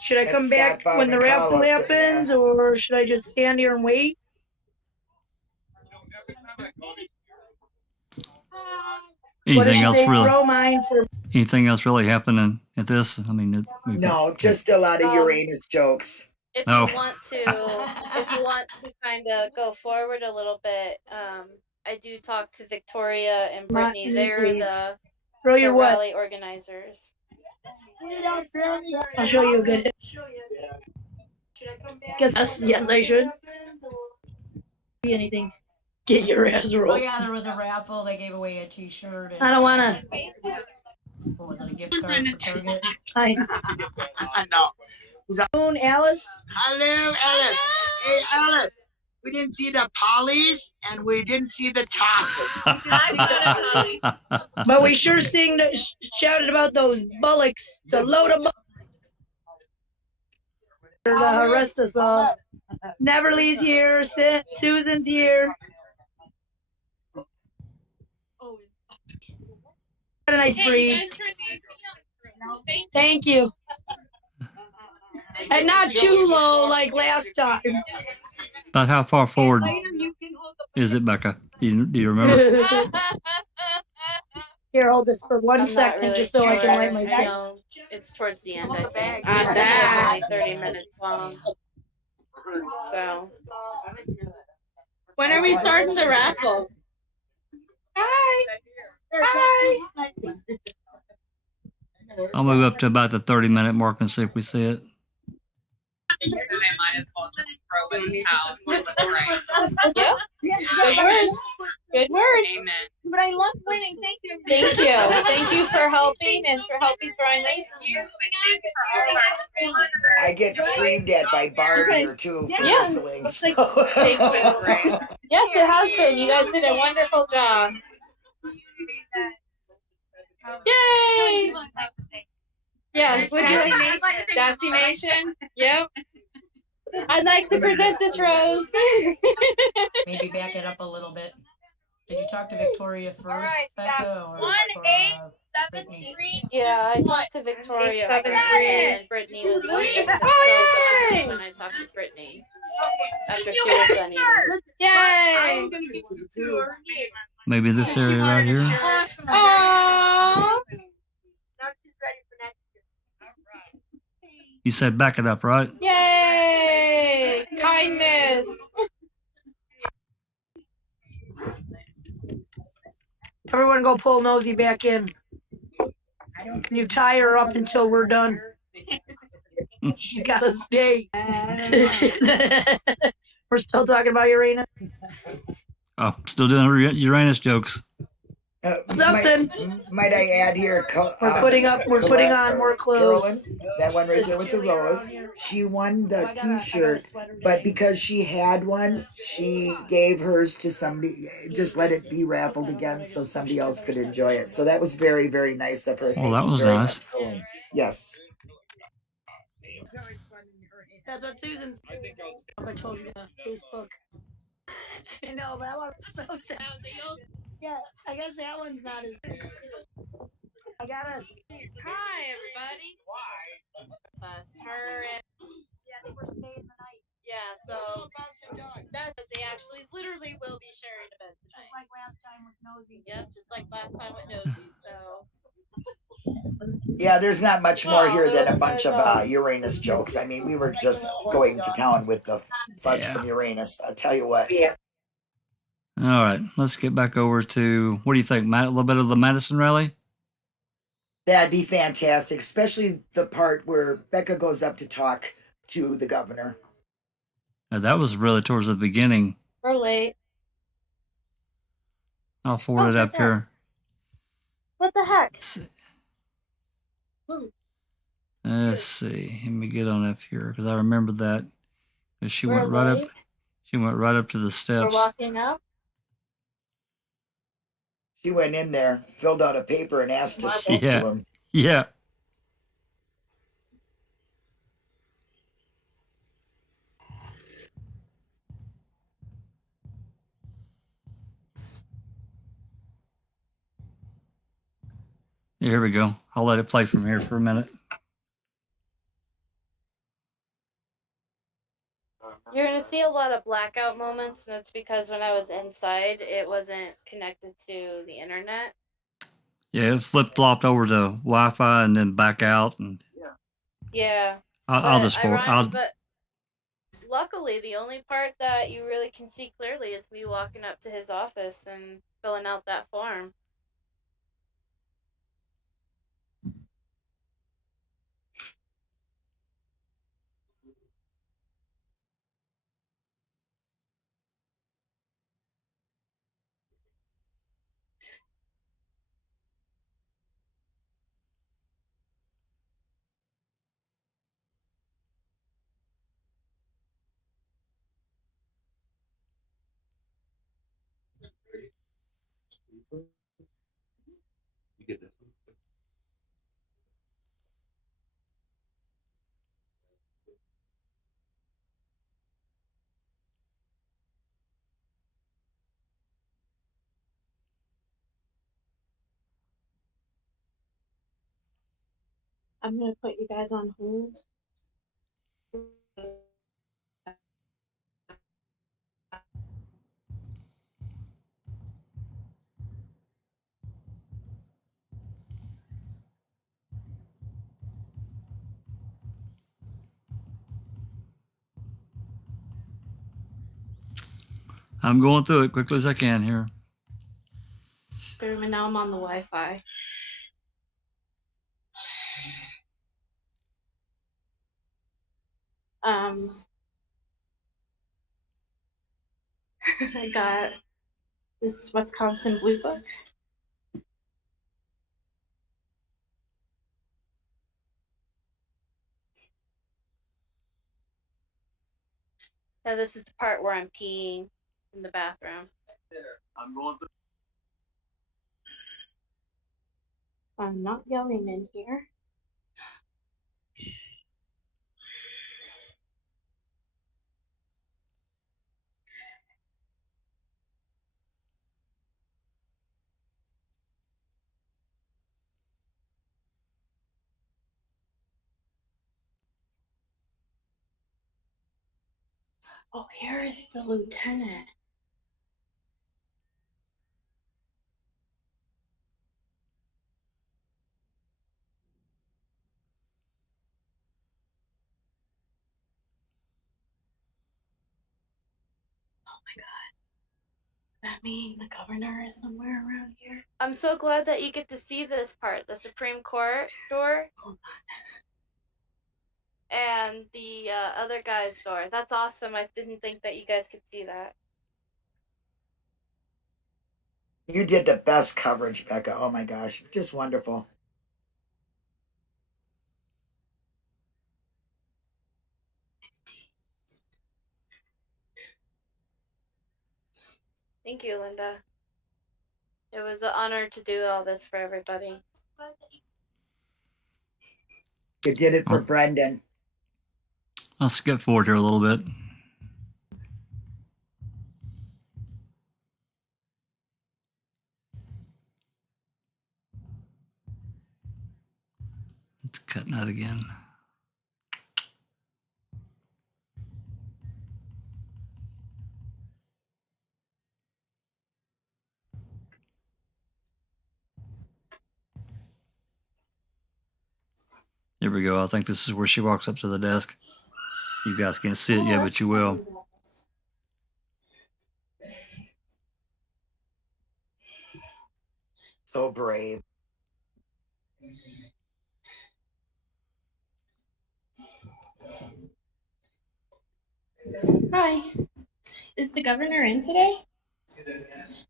should I come back Scott, Bob, when the and raffle Carla sitting happens, there. or should I just stand here and wait? What did Anything you else say? really? Throw mine for. Anything else really happening at this? I mean, No, just a lot of Uranus jokes. If Oh. you want to kind of go forward a little bit, I do talk to Victoria and Brittany. Not me, They're please. the Throw your what? rally organizers. I'll show you a good. Yes, I should. Anything. Get your ass Oh rolled. yeah, there was a raffle. They gave away a T-shirt. And, I don't wanna. What was it? A gift card for Target. Hi. No. Alice. Hello, Alice. Hey, Alice. We didn't see the pollies and we didn't see the tops. But we sure shouted about those bullocks. It's a load of bullocks. Arrest us all. Neverly's here. Susan's here. Got a nice breeze. Thank you. And not too low like last time. About how far forward is it, Becca? Do you remember? Here, hold this for one I'm not second, really just so I can light sure. my face. No, it's towards the end, I think. It's only 30 minutes long. So. When are we starting the raffle? Hi. Hi. I'll move up to about the 30-minute mark and see if we see it. They might as well just throw in the towel. Right. Yep. Good words. Good Amen. But I love winning. Thank you. Thank you. Thank you for helping and for helping throwing this. I get screamed at by Barb here too for Yeah. whistling. Thank So. you. Yes, it has been. You guys did a wonderful job. Yay! Yeah, would you like Dassey Nation? Yep. I'd like to present this rose. Maybe back it up a little bit. Did you talk to Victoria first, Becca, or Brittany? Yeah, I talked to Victoria first, and Brittany was eating. So when I talked to Brittany after she was done eating. Yay! Maybe this area right here. Aww. You said back it up, right? Yay! Kindness. Everyone go pull Nosy back in. You tie her up until we're done. You gotta stay. We're still talking about Uranus. Oh, still doing Uranus jokes. Something. Might I add here? We're putting on more clothes. Carolynn, that one right there with the rose. She won the T-shirt, but because she had one, she gave hers to somebody. Just let it be raffled again, so somebody else could enjoy it. So that was very, very nice of her. Well, that was nice. Yes. That's what Susan. I told you on Facebook. I know, but I want to so sad. Yeah, I guess that one's not as. I got us. Hi, everybody. Plus her and Yeah, they were staying the night. yeah, so that's they actually literally will be sharing a bed tonight. Just like last time with Nosy. Yep, just like last time with Nosy. So Yeah, there's not much more here than a bunch of Uranus jokes. I mean, we were just going to town with the fudge from Uranus. I'll tell you what. Yeah. All right, let's get back over to, what do you think, Matt? A little bit of the Madison rally? That'd be fantastic, especially the part where Becca goes up to talk to the governor. That was really towards the beginning. We're late. I'll forward it up here. What the heck? Let's see. Let me get on up here because I remember that. She We're went right late. up. She went right up to the We're steps. walking up. She went in there, filled out a paper, and asked to speak to him. Yeah. Here we go. I'll let it play from here for a minute. You're gonna see a lot of blackout moments, and that's because when I was inside, it wasn't connected to the internet. Yeah, it flip-flopped over to Wi-Fi and then back out. And Yeah. I'll just forward. But luckily, the only part that you really can see clearly is me walking up to his office and filling out that form. I'm gonna put you guys on hold. I'm going through it quickly as I can here. And now I'm on the Wi-Fi. I got This Wisconsin Blue Book. Now this is the part where I'm peeing in the bathroom. I'm going through. I'm not yelling in here. Oh, here is the lieutenant. Oh my God. Does that mean the governor is somewhere around here? I'm so glad that you get to see this part, the Supreme Court door and the other guy's door. That's awesome. I didn't think that you guys could see that. You did the best coverage, Becca. Oh my gosh, just wonderful. Thank you, Linda. It was an honor to do all this for everybody. You did it for Brendan. I'll skip forward here a little bit. It's cutting out again. There we go. I think this is where she walks up to the desk. You guys can't see it yet, but you will. So brave. Hi. Is the governor in today?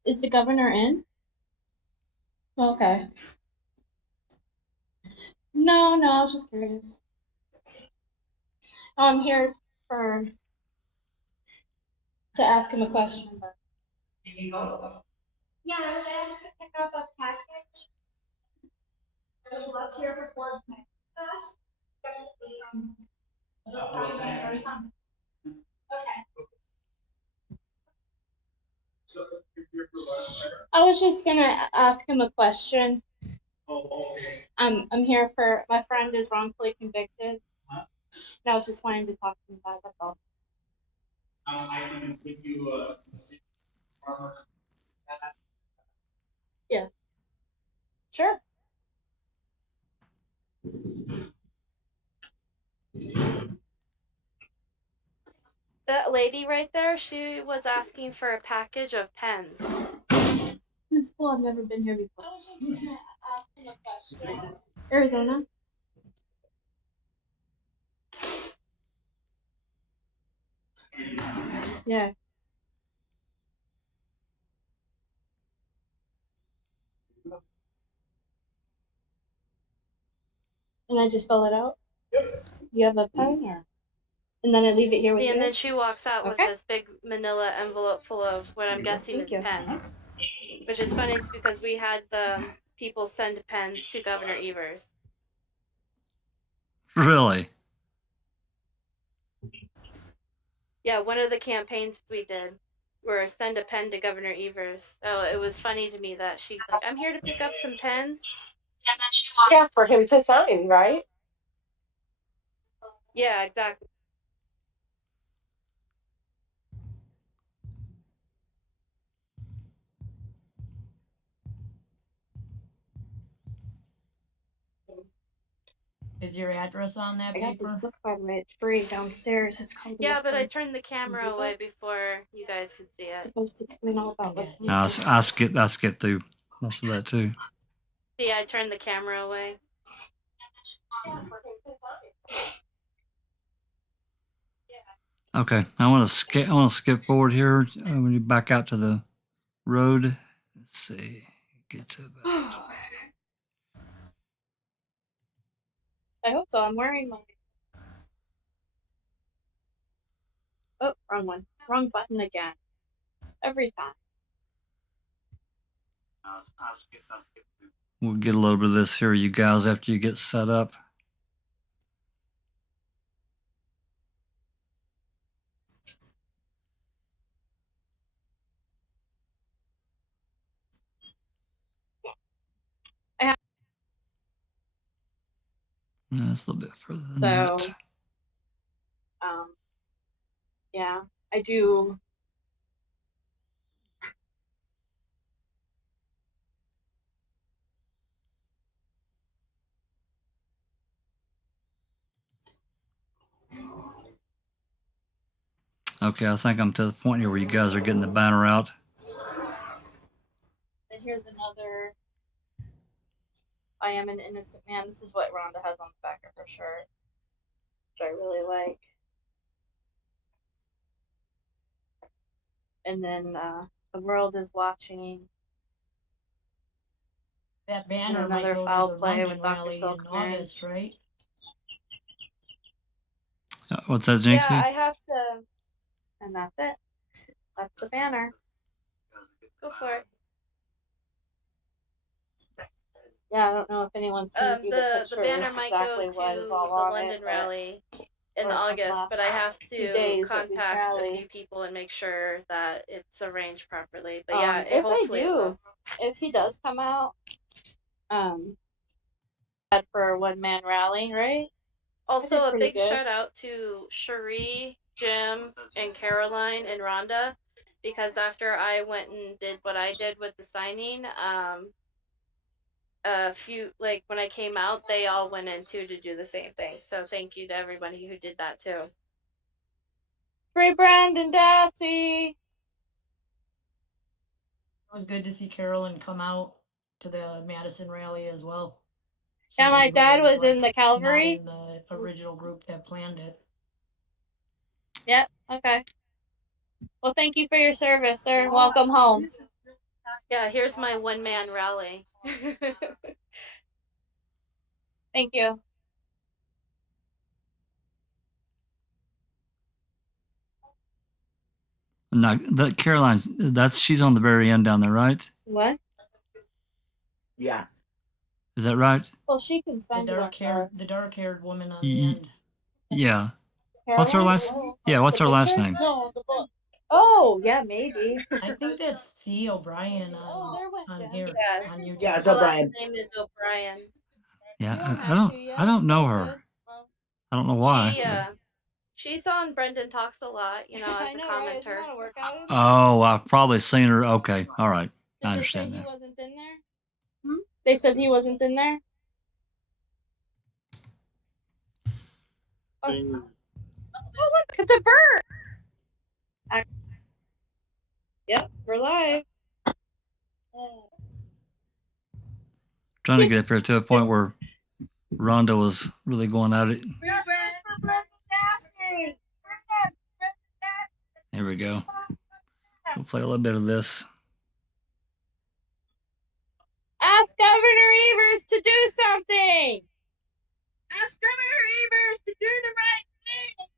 Is the governor in? Okay. No, I was just curious. I'm here to ask him a question. Yeah, I was asked to pick up a package. I was left here for 4 minutes. Okay. I was just gonna ask him a question. I'm here for my friend is wrongfully convicted. And I was just wanting to talk to him about that. All. I can give you a. Yeah. Sure. That lady right there, she was asking for a package of pens. This school, I've never been here before. I was just gonna ask him a question. Arizona. Yeah. And I just fill it out? Yep. You have a pen or? And then I leave it here with you? And then she walks out with this big manila envelope full of what I'm guessing is pens. Which is funny because we had the people send pens to Governor Evers. Really? Yeah, one of the campaigns we did were send a pen to Governor Evers. So it was funny to me that she's like, I'm here to pick up some pens. Yeah, for him to sign, right? Yeah, exactly. Is your address on that I got this paper? book, by the way. It's free downstairs. It's called. Yeah, but I turned the camera away before you guys could see it. It's supposed to explain all about what's. No, I skipped through most of that too. See, I turned the camera away. Okay, I want to skip forward here. When you back out to the road. Let's see. Get to about. I hope so. I'm wearing my. Oh, wrong one. Wrong button again. Every time. We'll get a little bit of this here, you guys, after you get set up. That's a little bit further than that. Yeah, I do. Okay, I think I'm to the point here where you guys are getting the banner out. And here's another. I am an innocent man. This is what Rhonda has on the back of her shirt, which I really like. And then the world is watching. That banner might Another go foul to the play London with Dr. rally in Silkman. August, right? What's that, Jynx? Yeah, I have to. And that's it. That's the banner. Go for it. Yeah, I don't know if anyone's seen the banner might go to the London rally in August, but I have to contact a few people and make sure that it's arranged properly. But yeah, if they do, if he does come out, for a one-man rally, right? Also, a big good. shout out to Charee, Jim, and Carolynn and Rhonda, because after I went and did what I did with the signing, a few, like when I came out, they all went in too to do the same thing. So thank you to everybody who did that too. Free Brandon Dassey. It was good to see Carolynn come out to the Madison rally as well. Yeah, my dad was in the not Calvary. in the original group that planned it. Yep. Okay. Well, thank you for your service, sir. Welcome home. Yeah, here's my one-man rally. Thank you. No, that Carolynn, she's on the very end down there, right? What? Yeah. Is that right? Well, she can send the dark-haired woman on the end. Yeah. Carolynn? What's her last? Yeah, what's her last name? No, the book. Oh, yeah, maybe. I think that's C. O'Brien on here on YouTube. Yeah, it's Her O'Brien. last name is O'Brien. Yeah, I don't know her. I don't know why. She's on Brendan Talks a lot, as a commenter. Oh, I've probably seen her. Okay, all right, I understand He that. wasn't in there? They said he wasn't in there? Oh, look at the bird! Yep, we're live. Trying to get up here to a point where Rhonda was really going at it. Here we go. We'll play a little bit of this. Ask Governor Evers to do something! Ask Governor Evers to do the right thing!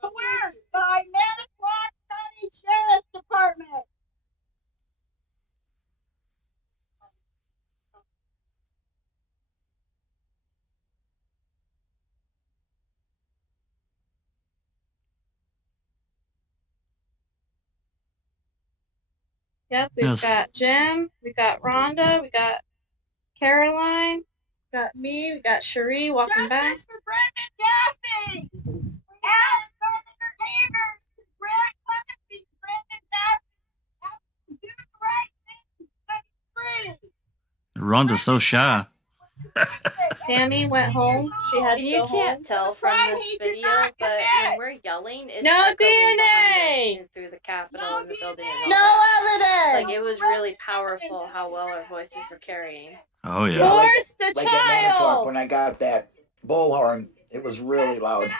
Coerced by Manitowoc County Sheriff's Department. Yep, we've got Jim, we got Rhonda, we got Carolynn, we got me, we got Charee walking back. Justice for Brendan Dassey! Ask Governor Evers to grant clemency to Brendan Dassey. Do the right thing, set free. Rhonda's so shy. Sammee went home. She had to You go can't home. tell from this video, but when we're yelling, it's No echoing behind DNA! us and through the Capitol and the building and all No that. evidence. Like, it was really powerful how well our voices were carrying. Oh yeah. Yeah, like, Force the like at Manitowoc child! when I got that bullhorn, it was really loud.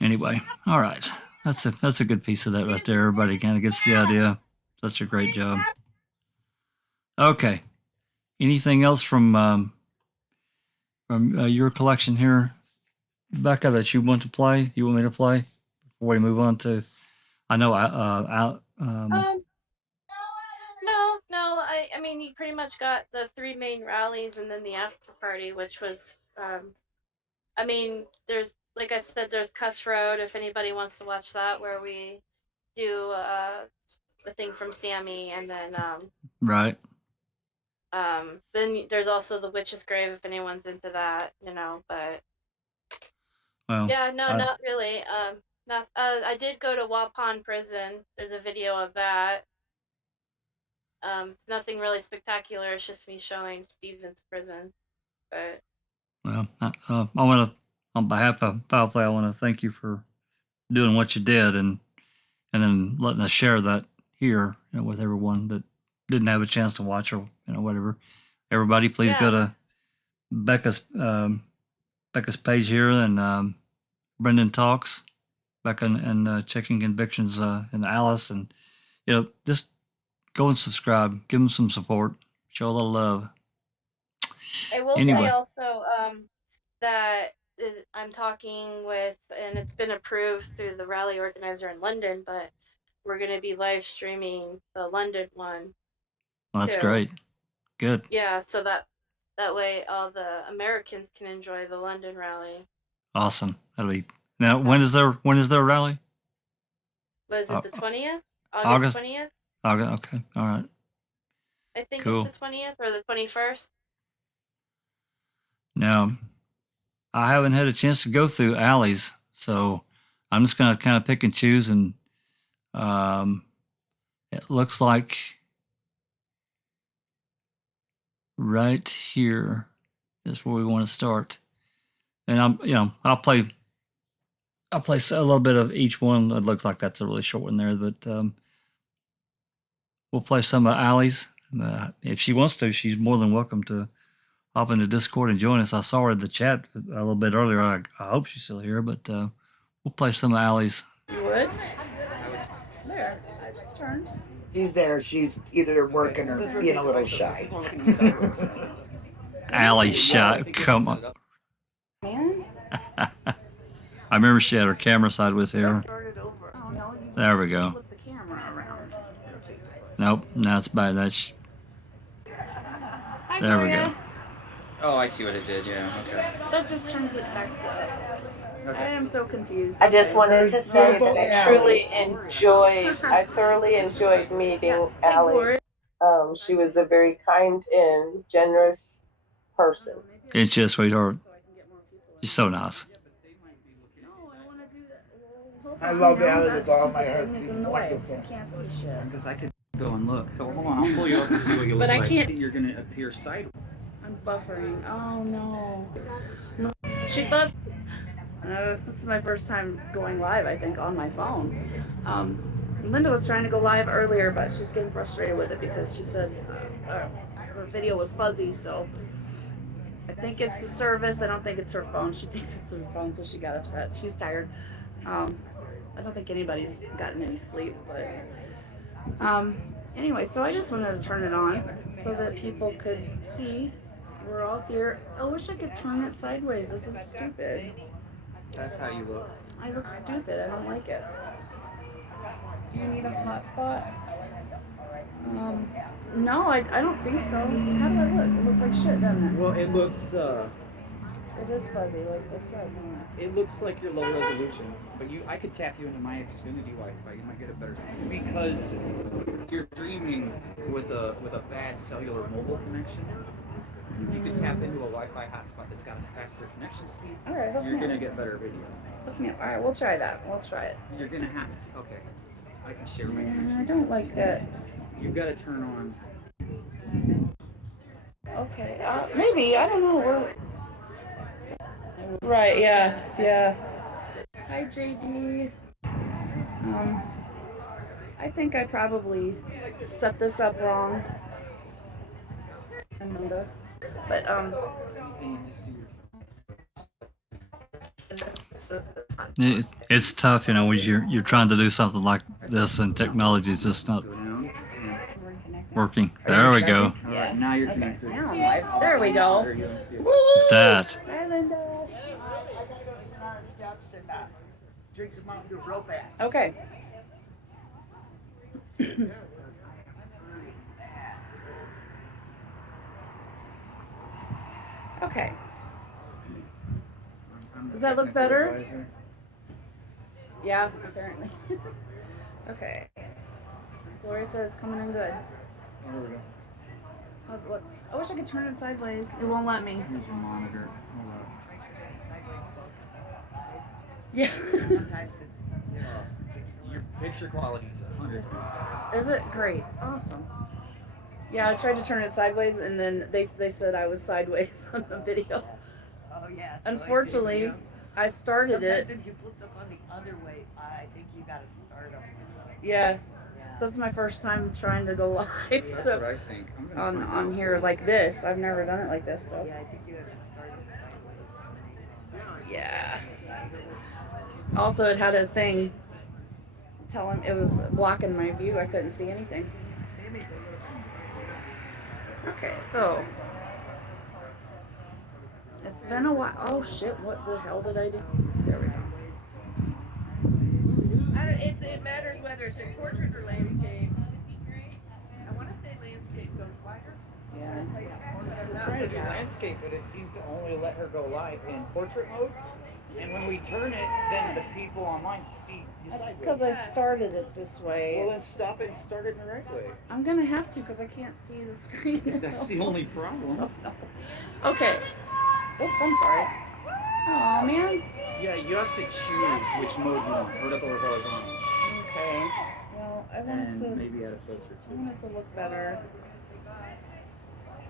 Anyway, all right. That's a good piece of that right there. Everybody kind of gets the idea. Such a great job. Okay. Anything else from your collection here, Becca, that you want to play? You want me to play before we move on to? I know. No. I mean, you pretty much got the 3 main rallies and then the after party, which was, I mean, there's, like I said, there's Cuss Road, if anybody wants to watch that, where we do the thing from Sammee, and then right. then there's also the Witch's Grave, if anyone's into that, you know. But Well, yeah, no, not really. I did go to Waupun Prison. There's a video of that. Nothing really spectacular. It's just me showing Stevens Prison. But well, I want to, on behalf of Power Play, I want to thank you for doing what you did and then letting us share that here, you know, with everyone that didn't have a chance to watch or, you know, whatever. Everybody, please go to Becca's page here and Brendan Talks, Becca and Checking Convictions and Alice, and you know, just go and subscribe, give them some support, show a little love. I will say also that I'm talking with, and it's been approved through the rally organizer in London, but we're going to be live streaming the London one. Well, that's great. Good. Yeah, so that way all the Americans can enjoy the London rally. Awesome. That'll be now. When is their rally? Was it the 20th? August 20th? August. Okay. All right. I think Cool. it's the 20th or the 21st. Now, I haven't had a chance to go through Allie's, so I'm just going to kind of pick and choose. And it looks like right here is where we want to start. And I'll play a little bit of each one. It looks like that's a really short one there, but we'll play some of Allie's. If she wants to, she's more than welcome to hop into Discord and join us. I saw her in the chat a little bit earlier. I hope she's still here, but we'll play some of Allie's. You would? There, it's turned. She's there. She's either working or being a little shy. Allie shy. Come on. Man? I remember she had her camera side with her. There we go. Flip the camera around. Nope, that's bad. That's. There we go. Oh, I see what it did. Yeah. Okay. That just turns it back to us. I am so confused. I just wanted to say that I thoroughly enjoyed meeting Allie. She was a very kind and generous person. It's just sweetheart. She's so nice. I love Allie with all my heart. She's wonderful. I can't see shit. Because I could go and look. Hold on, I'll pull you up to see what you look But I like. can't. You're gonna appear sideways. I'm buffering. Oh no. She thought. This is my first time going live, I think, on my phone. Linda was trying to go live earlier, but she's getting frustrated with it because she said her video was fuzzy, so I think it's the service. I don't think it's her phone. She thinks it's her phone, so she got upset. She's tired. I don't think anybody's gotten any sleep, but anyway, so I just wanted to turn it on so that people could see we're all here. I wish I could turn it sideways. This is stupid. That's how you look. I look stupid. I don't like it. Do you need a hotspot? No, I don't think so. How do I look? It looks like shit, doesn't it? Well, it looks. It is fuzzy, like I said. It looks like you're low resolution, but I could tap you into my Xfinity Wi-Fi. You might get it better because you're streaming with a bad cellular mobile connection. You can tap into a Wi-Fi hotspot that's got a faster connection speed. All right, you're gonna get better video. All right, we'll try that. We'll try it. You're gonna have to. Okay, I can share my. I don't like that. You've got to turn on. Okay, maybe, I don't know. Right, yeah, yeah. Hi, JD. I think I probably set this up wrong. But, It's tough, you know, when you're trying to do something like this and technology is just not working. There we go. All right, now you're connected. now I'm live. There we go. That. Hi, Linda. I gotta go sit on the steps and drink some Mountain Dew real fast. Okay. Okay. Does that look better? Yeah, apparently. Okay. Gloria said it's coming in good. Oh, there we go. How's it look? I wish I could turn it sideways. It won't let me. Here's your monitor. Hold on. Yeah. Sometimes it's, your picture quality is 100 times better. Is it? Great. Awesome. Yeah, I tried to turn it sideways and then they said I was sideways on the video. Oh, yeah. So Unfortunately, I started sometimes it. if you flipped up on the other way, I think you gotta start up. Yeah. This is my first time trying to go live. That's so what I think. on here like this. I've never done it like this. So Yeah, I think you have to start it sideways. yeah. Also, it had a thing telling it was blocking my view. I couldn't see anything. Okay, so it's been a while. Oh shit! What the hell did I do? There we go. It matters whether it's in portrait or landscape. I want to say landscape goes wider. Yeah. We're trying to do landscape, but it seems to only let her go live in portrait mode. And when we turn it, then the people online see you That's sideways. because I started it this way. Well, then stop it and start it in the right way. I'm gonna have to because I can't see the screen. That's the only problem. Oh, no. Okay. Oops, I'm sorry. Aw, man. Yeah, you have to choose which mode you want, vertical or horizontal. Okay. Well, I want it to. Maybe add a filter I too. want it to look better.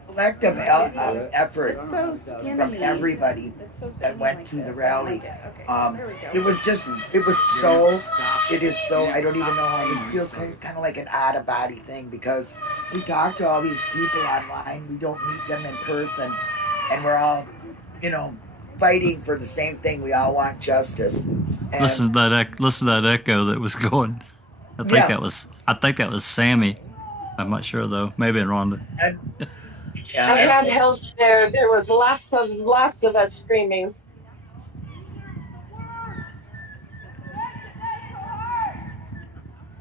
Collective effort It's so skinny. from everybody It's so that skinny went like to the this. I rally. like it. Okay. There we go. It was so, it is so, I don't even know how, it feels kind of like an out-of-body thing because we talk to all these people online, we don't meet them in person, and we're all, fighting for the same thing. We all want justice. And Listen to that echo that was going. I think that was Sammee. I'm not sure though. Maybe in Rhonda. I had help there. There was lots of us screaming.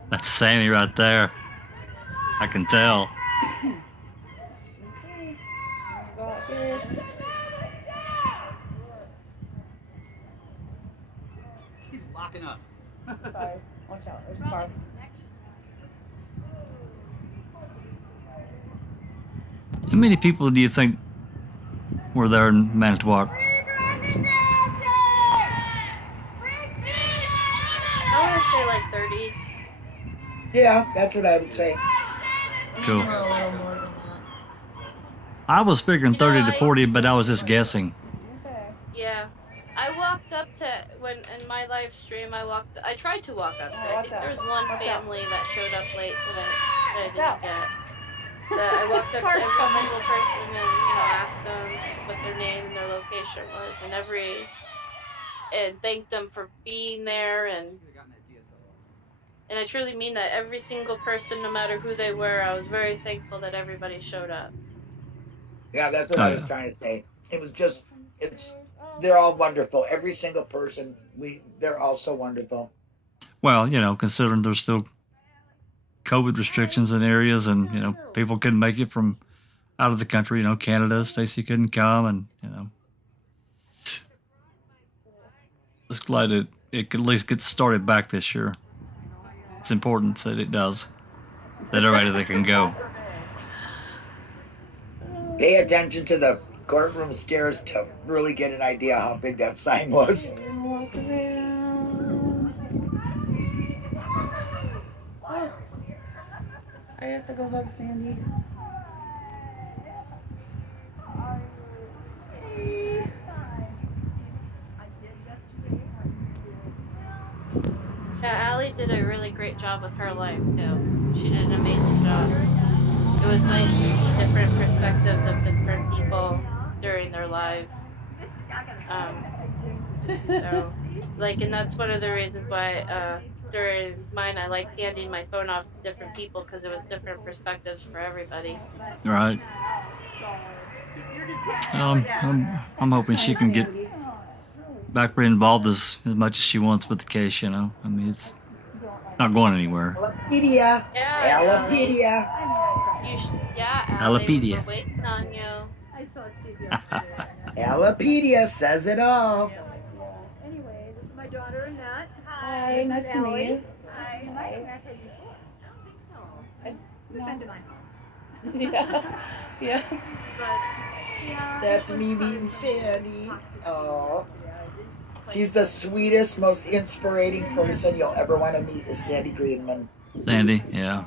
That's Sammee right there. I can tell. Keep locking up. Sorry. Watch out. There's a car. How many people do you think were there in Manitowoc? I want to say like 30. Yeah, that's what I would say. Cool. I was figuring 30 to 40, but I was just guessing. Yeah. I walked up to, in my live stream, I tried to walk up to it. I think there was one family that showed up late that I didn't get. But I walked up to every single person and, asked them what their name and their location was and thanked them for being there and I truly mean that. Every single person, no matter who they were, I was very thankful that everybody showed up. Yeah, that's what I was trying to say. It was just, they're all wonderful. Every single person, they're all so wonderful. Well, considering there's still COVID restrictions in areas and, people couldn't make it from out of the country, Canada, Stacy couldn't come and, just glad it could at least get started back this year. It's important that it does, that everybody can go. Pay attention to the courtroom stairs to really get an idea how big that sign was. I have to go hug Sandy. Allie did a really great job with her life too. She did an amazing job. It was nice to see different perspectives of different people during their lives. So, like, and that's one of the reasons why during mine I like handing my phone off to different people because it was different perspectives for everybody. Right. I'm hoping she can get back involved as much as she wants with the case. You know, I mean, it's not going anywhere. Alopecia. Yeah, Allie. Alopecia. Yeah, Allie. Alopecia. We're waiting on you. I saw Steve yesterday. Alopecia says it all. Anyway, this is my daughter Annette. Hi, This nice is to meet Allie. you. Hi. You might have met her before. I don't think so. You've been to my house. Yeah. But yeah. That's me meeting Sandy. Oh. She's the sweetest, most inspiring person you'll ever want to meet is Sandy Greenman. Sandy, yeah.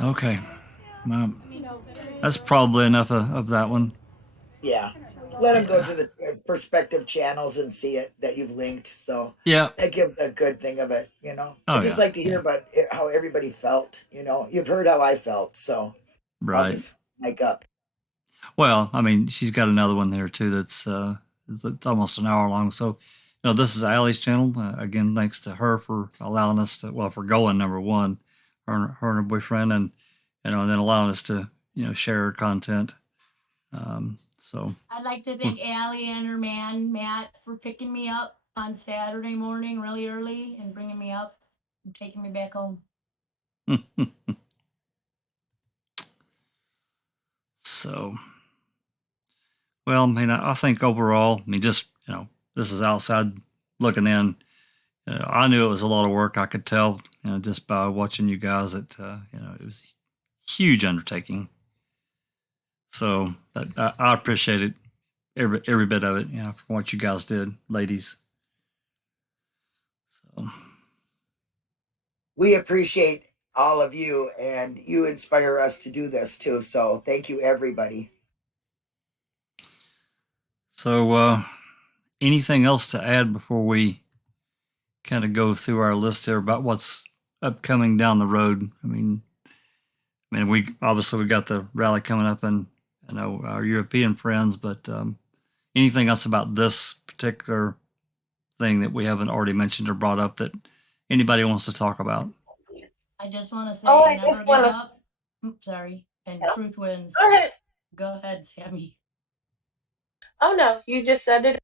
Okay. That's probably enough of that one. Yeah. Let them go to the perspective channels and see it that you've linked. So yeah, that gives a good thing of it, you know. Oh, I just like to hear about how everybody felt, you know. You've heard how I felt, so right. I'll just mic up. Well, I mean, she's got another one there too that's it's almost an hour long. So, you know, this is Allie's channel. Again, thanks to her for allowing us to, well, for going number one, her and her boyfriend, and you know, and then allowing us to, you know, share her content. So I'd like to thank Allie and her man Matt for picking me up on Saturday morning really early and bringing me up and taking me back home. So, well, I mean, I think overall, I mean, just, you know, this is outside looking in. I knew it was a lot of work. I could tell, you know, just by watching you guys that, you know, it was a huge undertaking. So I appreciate it, every bit of it, you know, from what you guys did, ladies. So we appreciate all of you, and you inspire us to do this too. So thank you, everybody. So anything else to add before we kind of go through our list here about what's upcoming down the road? I mean, we obviously we got the rally coming up, and I know our European friends, but anything else about this particular thing that we haven't already mentioned or brought up that anybody wants to talk about? I just want to say I never just give wanna- up. Sorry. And truth wins. Go ahead. Go ahead, Sammee. Oh no, you just said it.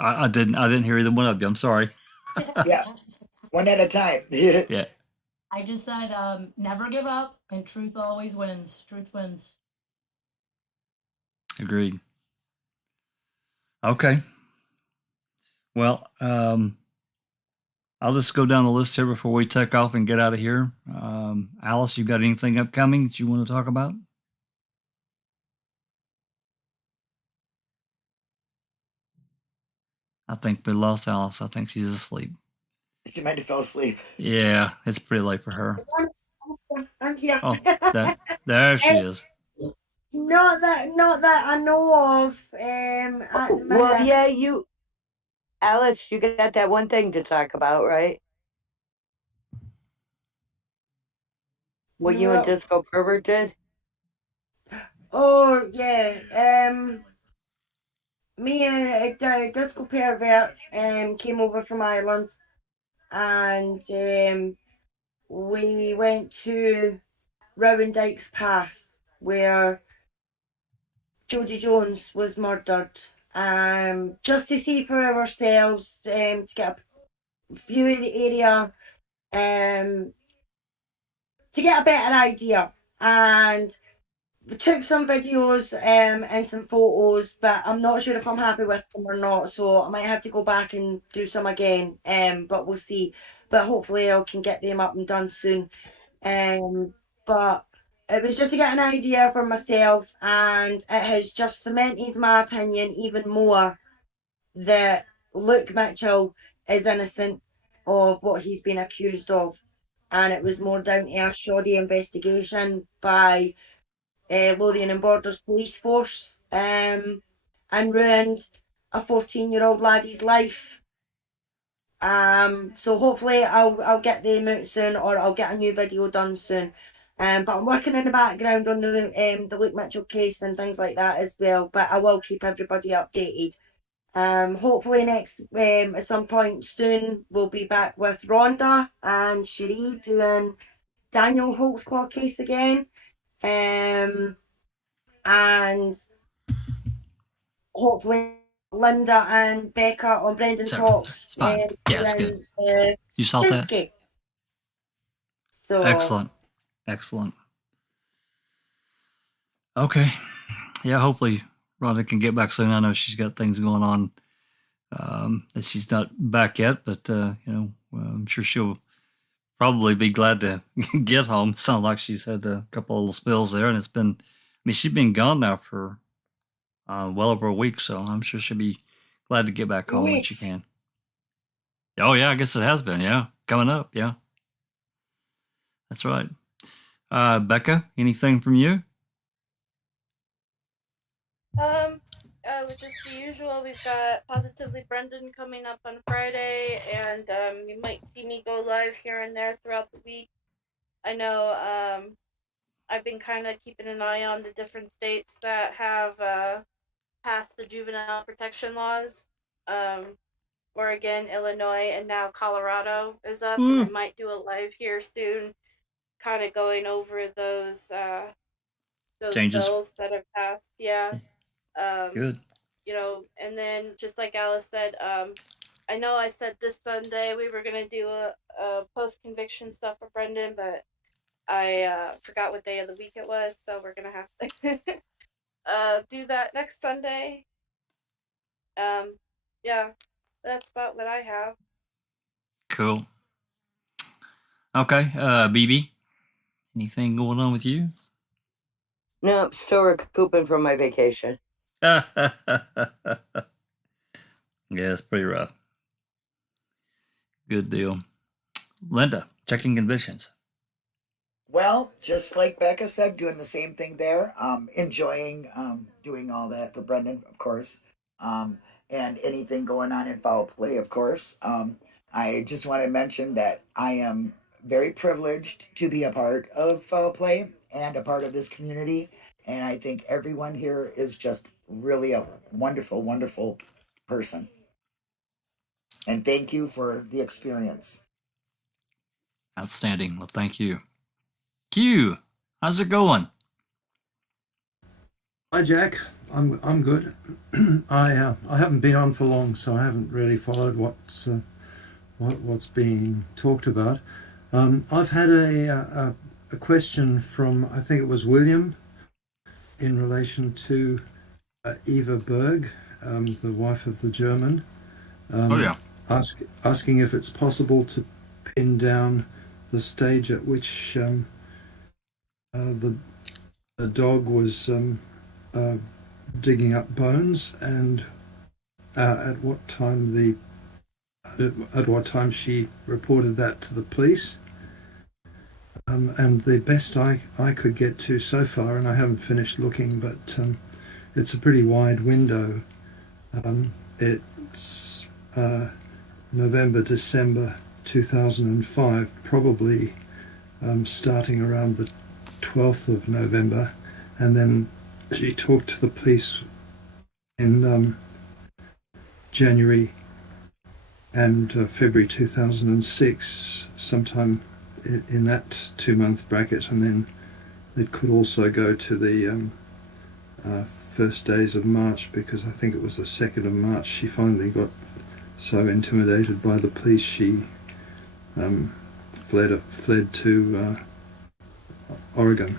I didn't hear either one of you. I'm sorry. Yeah, one at a time. Yeah. I just said never give up and truth always wins. Truth wins. Agreed. Okay. Well, I'll just go down the list here before we take off and get out of here. Alice, you got anything upcoming that you want to talk about? I think we lost Alice. I think she's asleep. She might have fell asleep. Yeah, it's pretty late for her. I'm here. Oh, there she is. Not that I know of. At the Well, minute. yeah, Alice, you got that one thing to talk about, right? What you and No. Disco Pervert did? Oh yeah. Me and Disco Pervert came over from Ireland, and we went to Rowan-Dykes Path, where Jodie Jones was murdered. Just to see for ourselves, to get a view of the area, to get a better idea. And we took some videos and some photos, but I'm not sure if I'm happy with them or not, so I might have to go back and do some again, but we'll see. But hopefully I can get them up and done soon. But it was just to get an idea for myself, and it has just cemented my opinion even more that Luke Mitchell is innocent of what he's been accused of, and it was more down to a shoddy investigation by Lothian and Borders Police Force, and ruined a 14-year-old laddie's life. So hopefully I'll get them out soon, or I'll get a new video done soon. But I'm working in the background on the Luke Mitchell case and things like that as well. But I will keep everybody updated. Hopefully next at some point soon we'll be back with Rhonda and Charee doing Daniel Holtzclaw case again. And hopefully Linda and Becca on Brendan Talks. It's fine. Yeah, it's good. You saw that? Jynx. So Excellent. Okay. Yeah, hopefully Rhonda can get back soon. I know she's got things going on that she's not back yet, but I'm sure she'll probably be glad to get home. It sounds like she's had a couple of little spills there, and she's been gone now for well over a week, so I'm sure she'll be glad to get back home when she can. Oh yeah, I guess it has been. Yeah, coming up. Yeah, that's right. Becca, anything from you? Just the usual. We've got Positively Brendan coming up on Friday, and you might see me go live here and there throughout the week. I know I've been kind of keeping an eye on the different states that have passed the juvenile protection laws. Oregon, Illinois, and now Colorado is up. And I might do a live here soon, kind of going over those changes, bills that have passed. Yeah. Good. And then just like Alice said, I know I said this Sunday we were gonna do a post-conviction stuff for Brendan, but I forgot what day of the week it was, so we're gonna have to do that next Sunday. Yeah, that's about what I have. Cool. Okay, BB, anything going on with you? No, still recouping from my vacation. Yeah, it's pretty rough. Good deal. Linda, checking convictions. Well, just like Becca said, doing the same thing there. Enjoying doing all that for Brendan, of course. And anything going on in foul play, of course. I just want to mention that I am very privileged to be a part of foul play and a part of this community. And I think everyone here is just really a wonderful, wonderful person. And thank you for the experience. Outstanding. Well, thank you. Q, how's it going? Hi, Jack. I'm good. I haven't been on for long, so I haven't really followed what's being talked about. I've had a question from, I think it was William, in relation to Eva Berg, the wife of the German. Asking if it's possible to pin down the stage at which the dog was digging up bones, and at what time she reported that to the police. And the best I could get to so far, and I haven't finished looking, but it's a pretty wide window. It's November, December 2005, probably starting around the 12th of November, and then she talked to the police in January and February 2006, sometime in that 2-month bracket, and then it could also go to the first days of March, because I think it was the 2nd of March she finally got so intimidated by the police she fled to Oregon.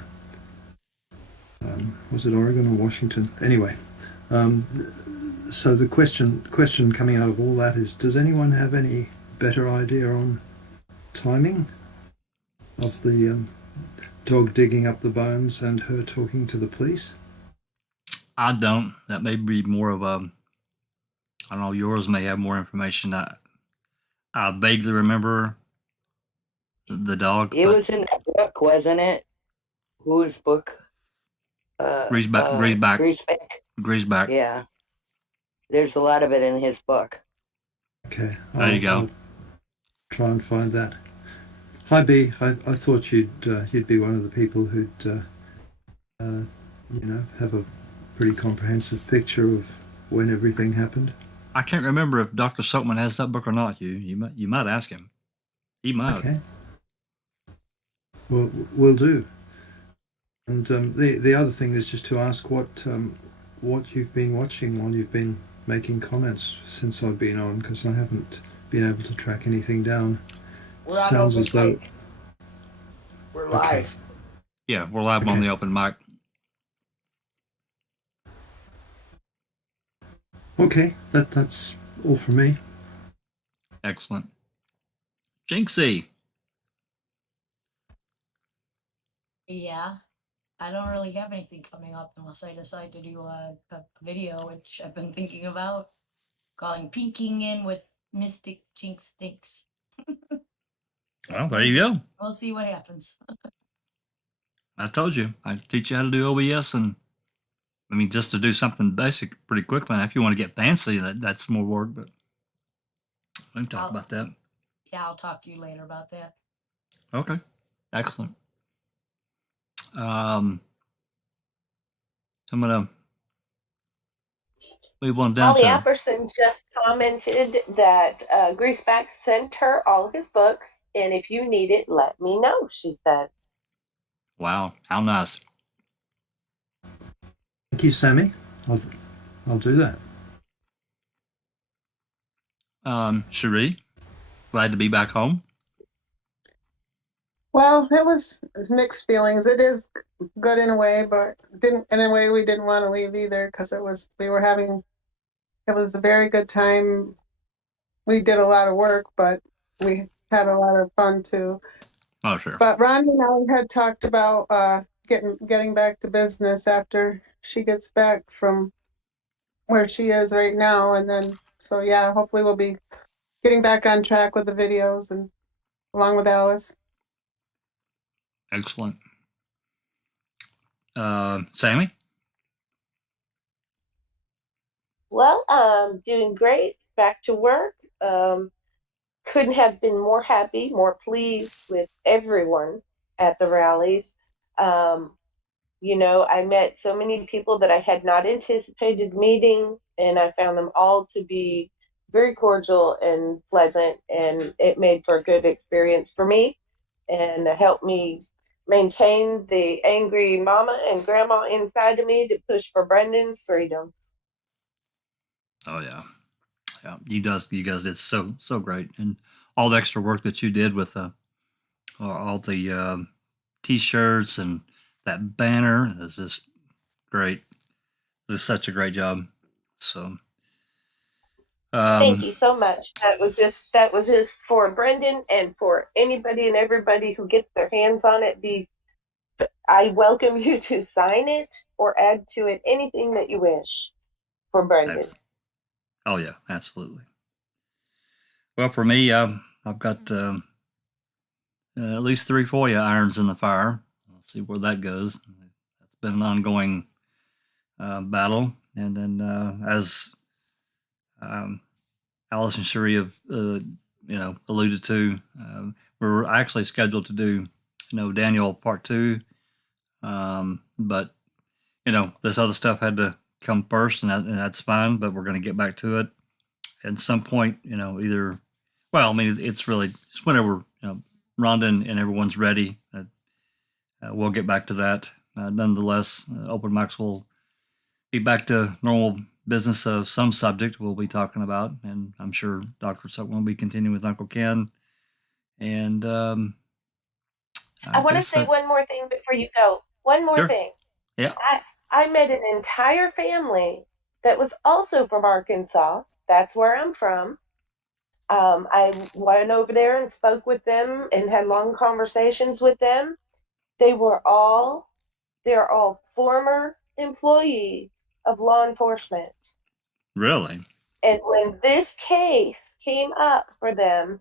Was it Oregon or Washington? Anyway, so the question coming out of all that is, does anyone have any better idea on timing of the dog digging up the bones and her talking to the police? I don't. That may be more of a I don't know, yours may have more information. I vaguely remember the dog, It but was in the book, wasn't it? Whose book? Greaseback. Greaseback. Yeah. There's a lot of it in his book. Okay. There you go. I'll try and find that. Hi B, I thought you'd be one of the people who'd have a pretty comprehensive picture of when everything happened. I can't remember if Dr. Silkman has that book or not. You might ask him. He might. Okay. Well, we'll do. And the other thing is just to ask what you've been watching while you've been making comments since I've been on, because I haven't been able to track anything down. We're on Sounds open as though mic. We're live. Yeah, we're live on the open mic. Okay, that's all from me. Excellent. Jynxie. Yeah, I don't really have anything coming up unless I decide to do a video, which I've been thinking about, calling Peeking In with Mystic Jynx Stinks. Well, there you go. We'll see what happens. I told you. I teach you how to do OBS, and I mean, just to do something basic pretty quickly. Now, if you want to get fancy, that's more work, but we can talk about that. Yeah, I'll talk to you later about that. Okay. Excellent. I'm gonna move on down Allie to Apperson just commented that Greaseback sent her all of his books, and if you need it, let me know, she said. wow, how nice. Thank you, Sammee. I'll do that. Charee, glad to be back home. Well, it was mixed feelings. It is good in a way, but in a way we didn't want to leave either, because it was a very good time. We did a lot of work, but we had a lot of fun too. Oh, sure. But Rhonda and I had talked about getting back to business after she gets back from where she is right now, and then so yeah, hopefully we'll be getting back on track with the videos and along with Alice. Excellent. Sammee? Well, doing great. Back to work. Couldn't have been more happy, more pleased with everyone at the rallies. I met so many people that I had not anticipated meeting, and I found them all to be very cordial and pleasant, and it made for a good experience for me and helped me maintain the angry mama and grandma inside of me to push for Brendan's freedom. Oh yeah, yeah. You guys did so great, and all the extra work that you did with all the t-shirts and that banner is just great. This is such a great job. So, thank you so much. That was just for Brendan and for anybody and everybody who gets their hands on it. I welcome you to sign it or add to it anything that you wish for Brendan. Oh yeah, absolutely. Well, for me, I've got at least 3-4 irons in the fire. We'll see where that goes. It's been an ongoing battle, and then as Alice and Charee have alluded to, we're actually scheduled to do Daniel Part 2, but this other stuff had to come first, and that's fine. But we're going to get back to it at some point. It's whenever Rhonda and everyone's ready. We'll get back to that. Nonetheless, open mics will be back to normal business of some subject we'll be talking about, and I'm sure Dr. Silkman will be continuing with Uncle Ken. And I want to say one more thing before you go. One more thing. Yeah. I met an entire family that was also from Arkansas. That's where I'm from. I went over there and spoke with them and had long conversations with them. They're all former employees of law enforcement. Really? And when this case came up for them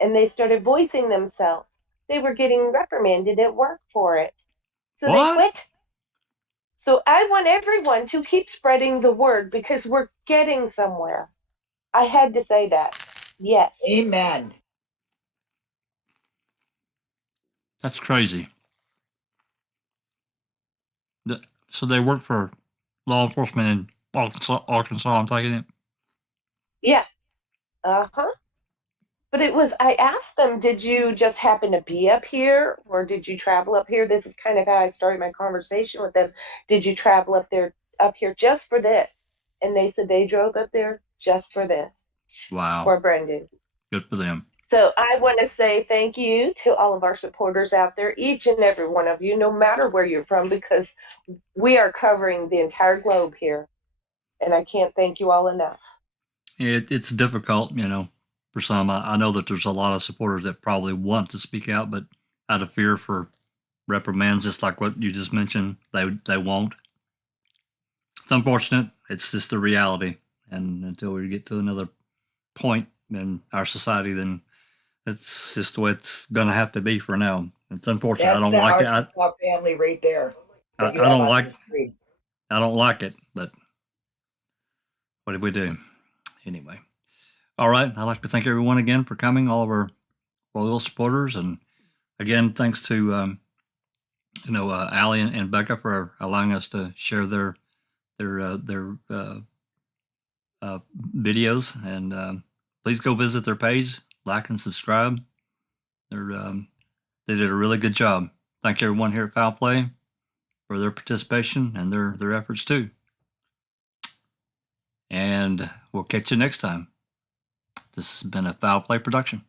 and they started voicing themselves, they were getting reprimanded at work for it. So they quit. So I want everyone to keep spreading the word because we're getting somewhere. I had to say that. Yes. Amen. That's crazy. So they work for law enforcement in Arkansas, I'm taking it? Yeah. Uh-huh. But it was, I asked them, did you just happen to be up here or did you travel up here? This is kind of how I started my conversation with them. Did you travel up here just for this? And they said they drove up there just for this. Wow. For Brendan. Good for them. So I want to say thank you to all of our supporters out there, each and every one of you, no matter where you're from, because we are covering the entire globe here. And I can't thank you all enough. It's difficult, for some. I know that there's a lot of supporters that probably want to speak out, but out of fear for reprimands, just like what you just mentioned, they won't. It's unfortunate. It's just the reality. And until we get to another point in our society, then it's just the way it's going to have to be for now. It's unfortunate. That's I don't the like Arkansas family right there. I don't like it, but what did we do? Anyway. All right. I'd like to thank everyone again for coming, all of our loyal supporters. And again, thanks to, Allie and Becca for allowing us to share their videos. And please go visit their page, like and subscribe. They did a really good job. Thank everyone here at Foul Play for their participation and their efforts too. And we'll catch you next time. This has been a Foul Play production.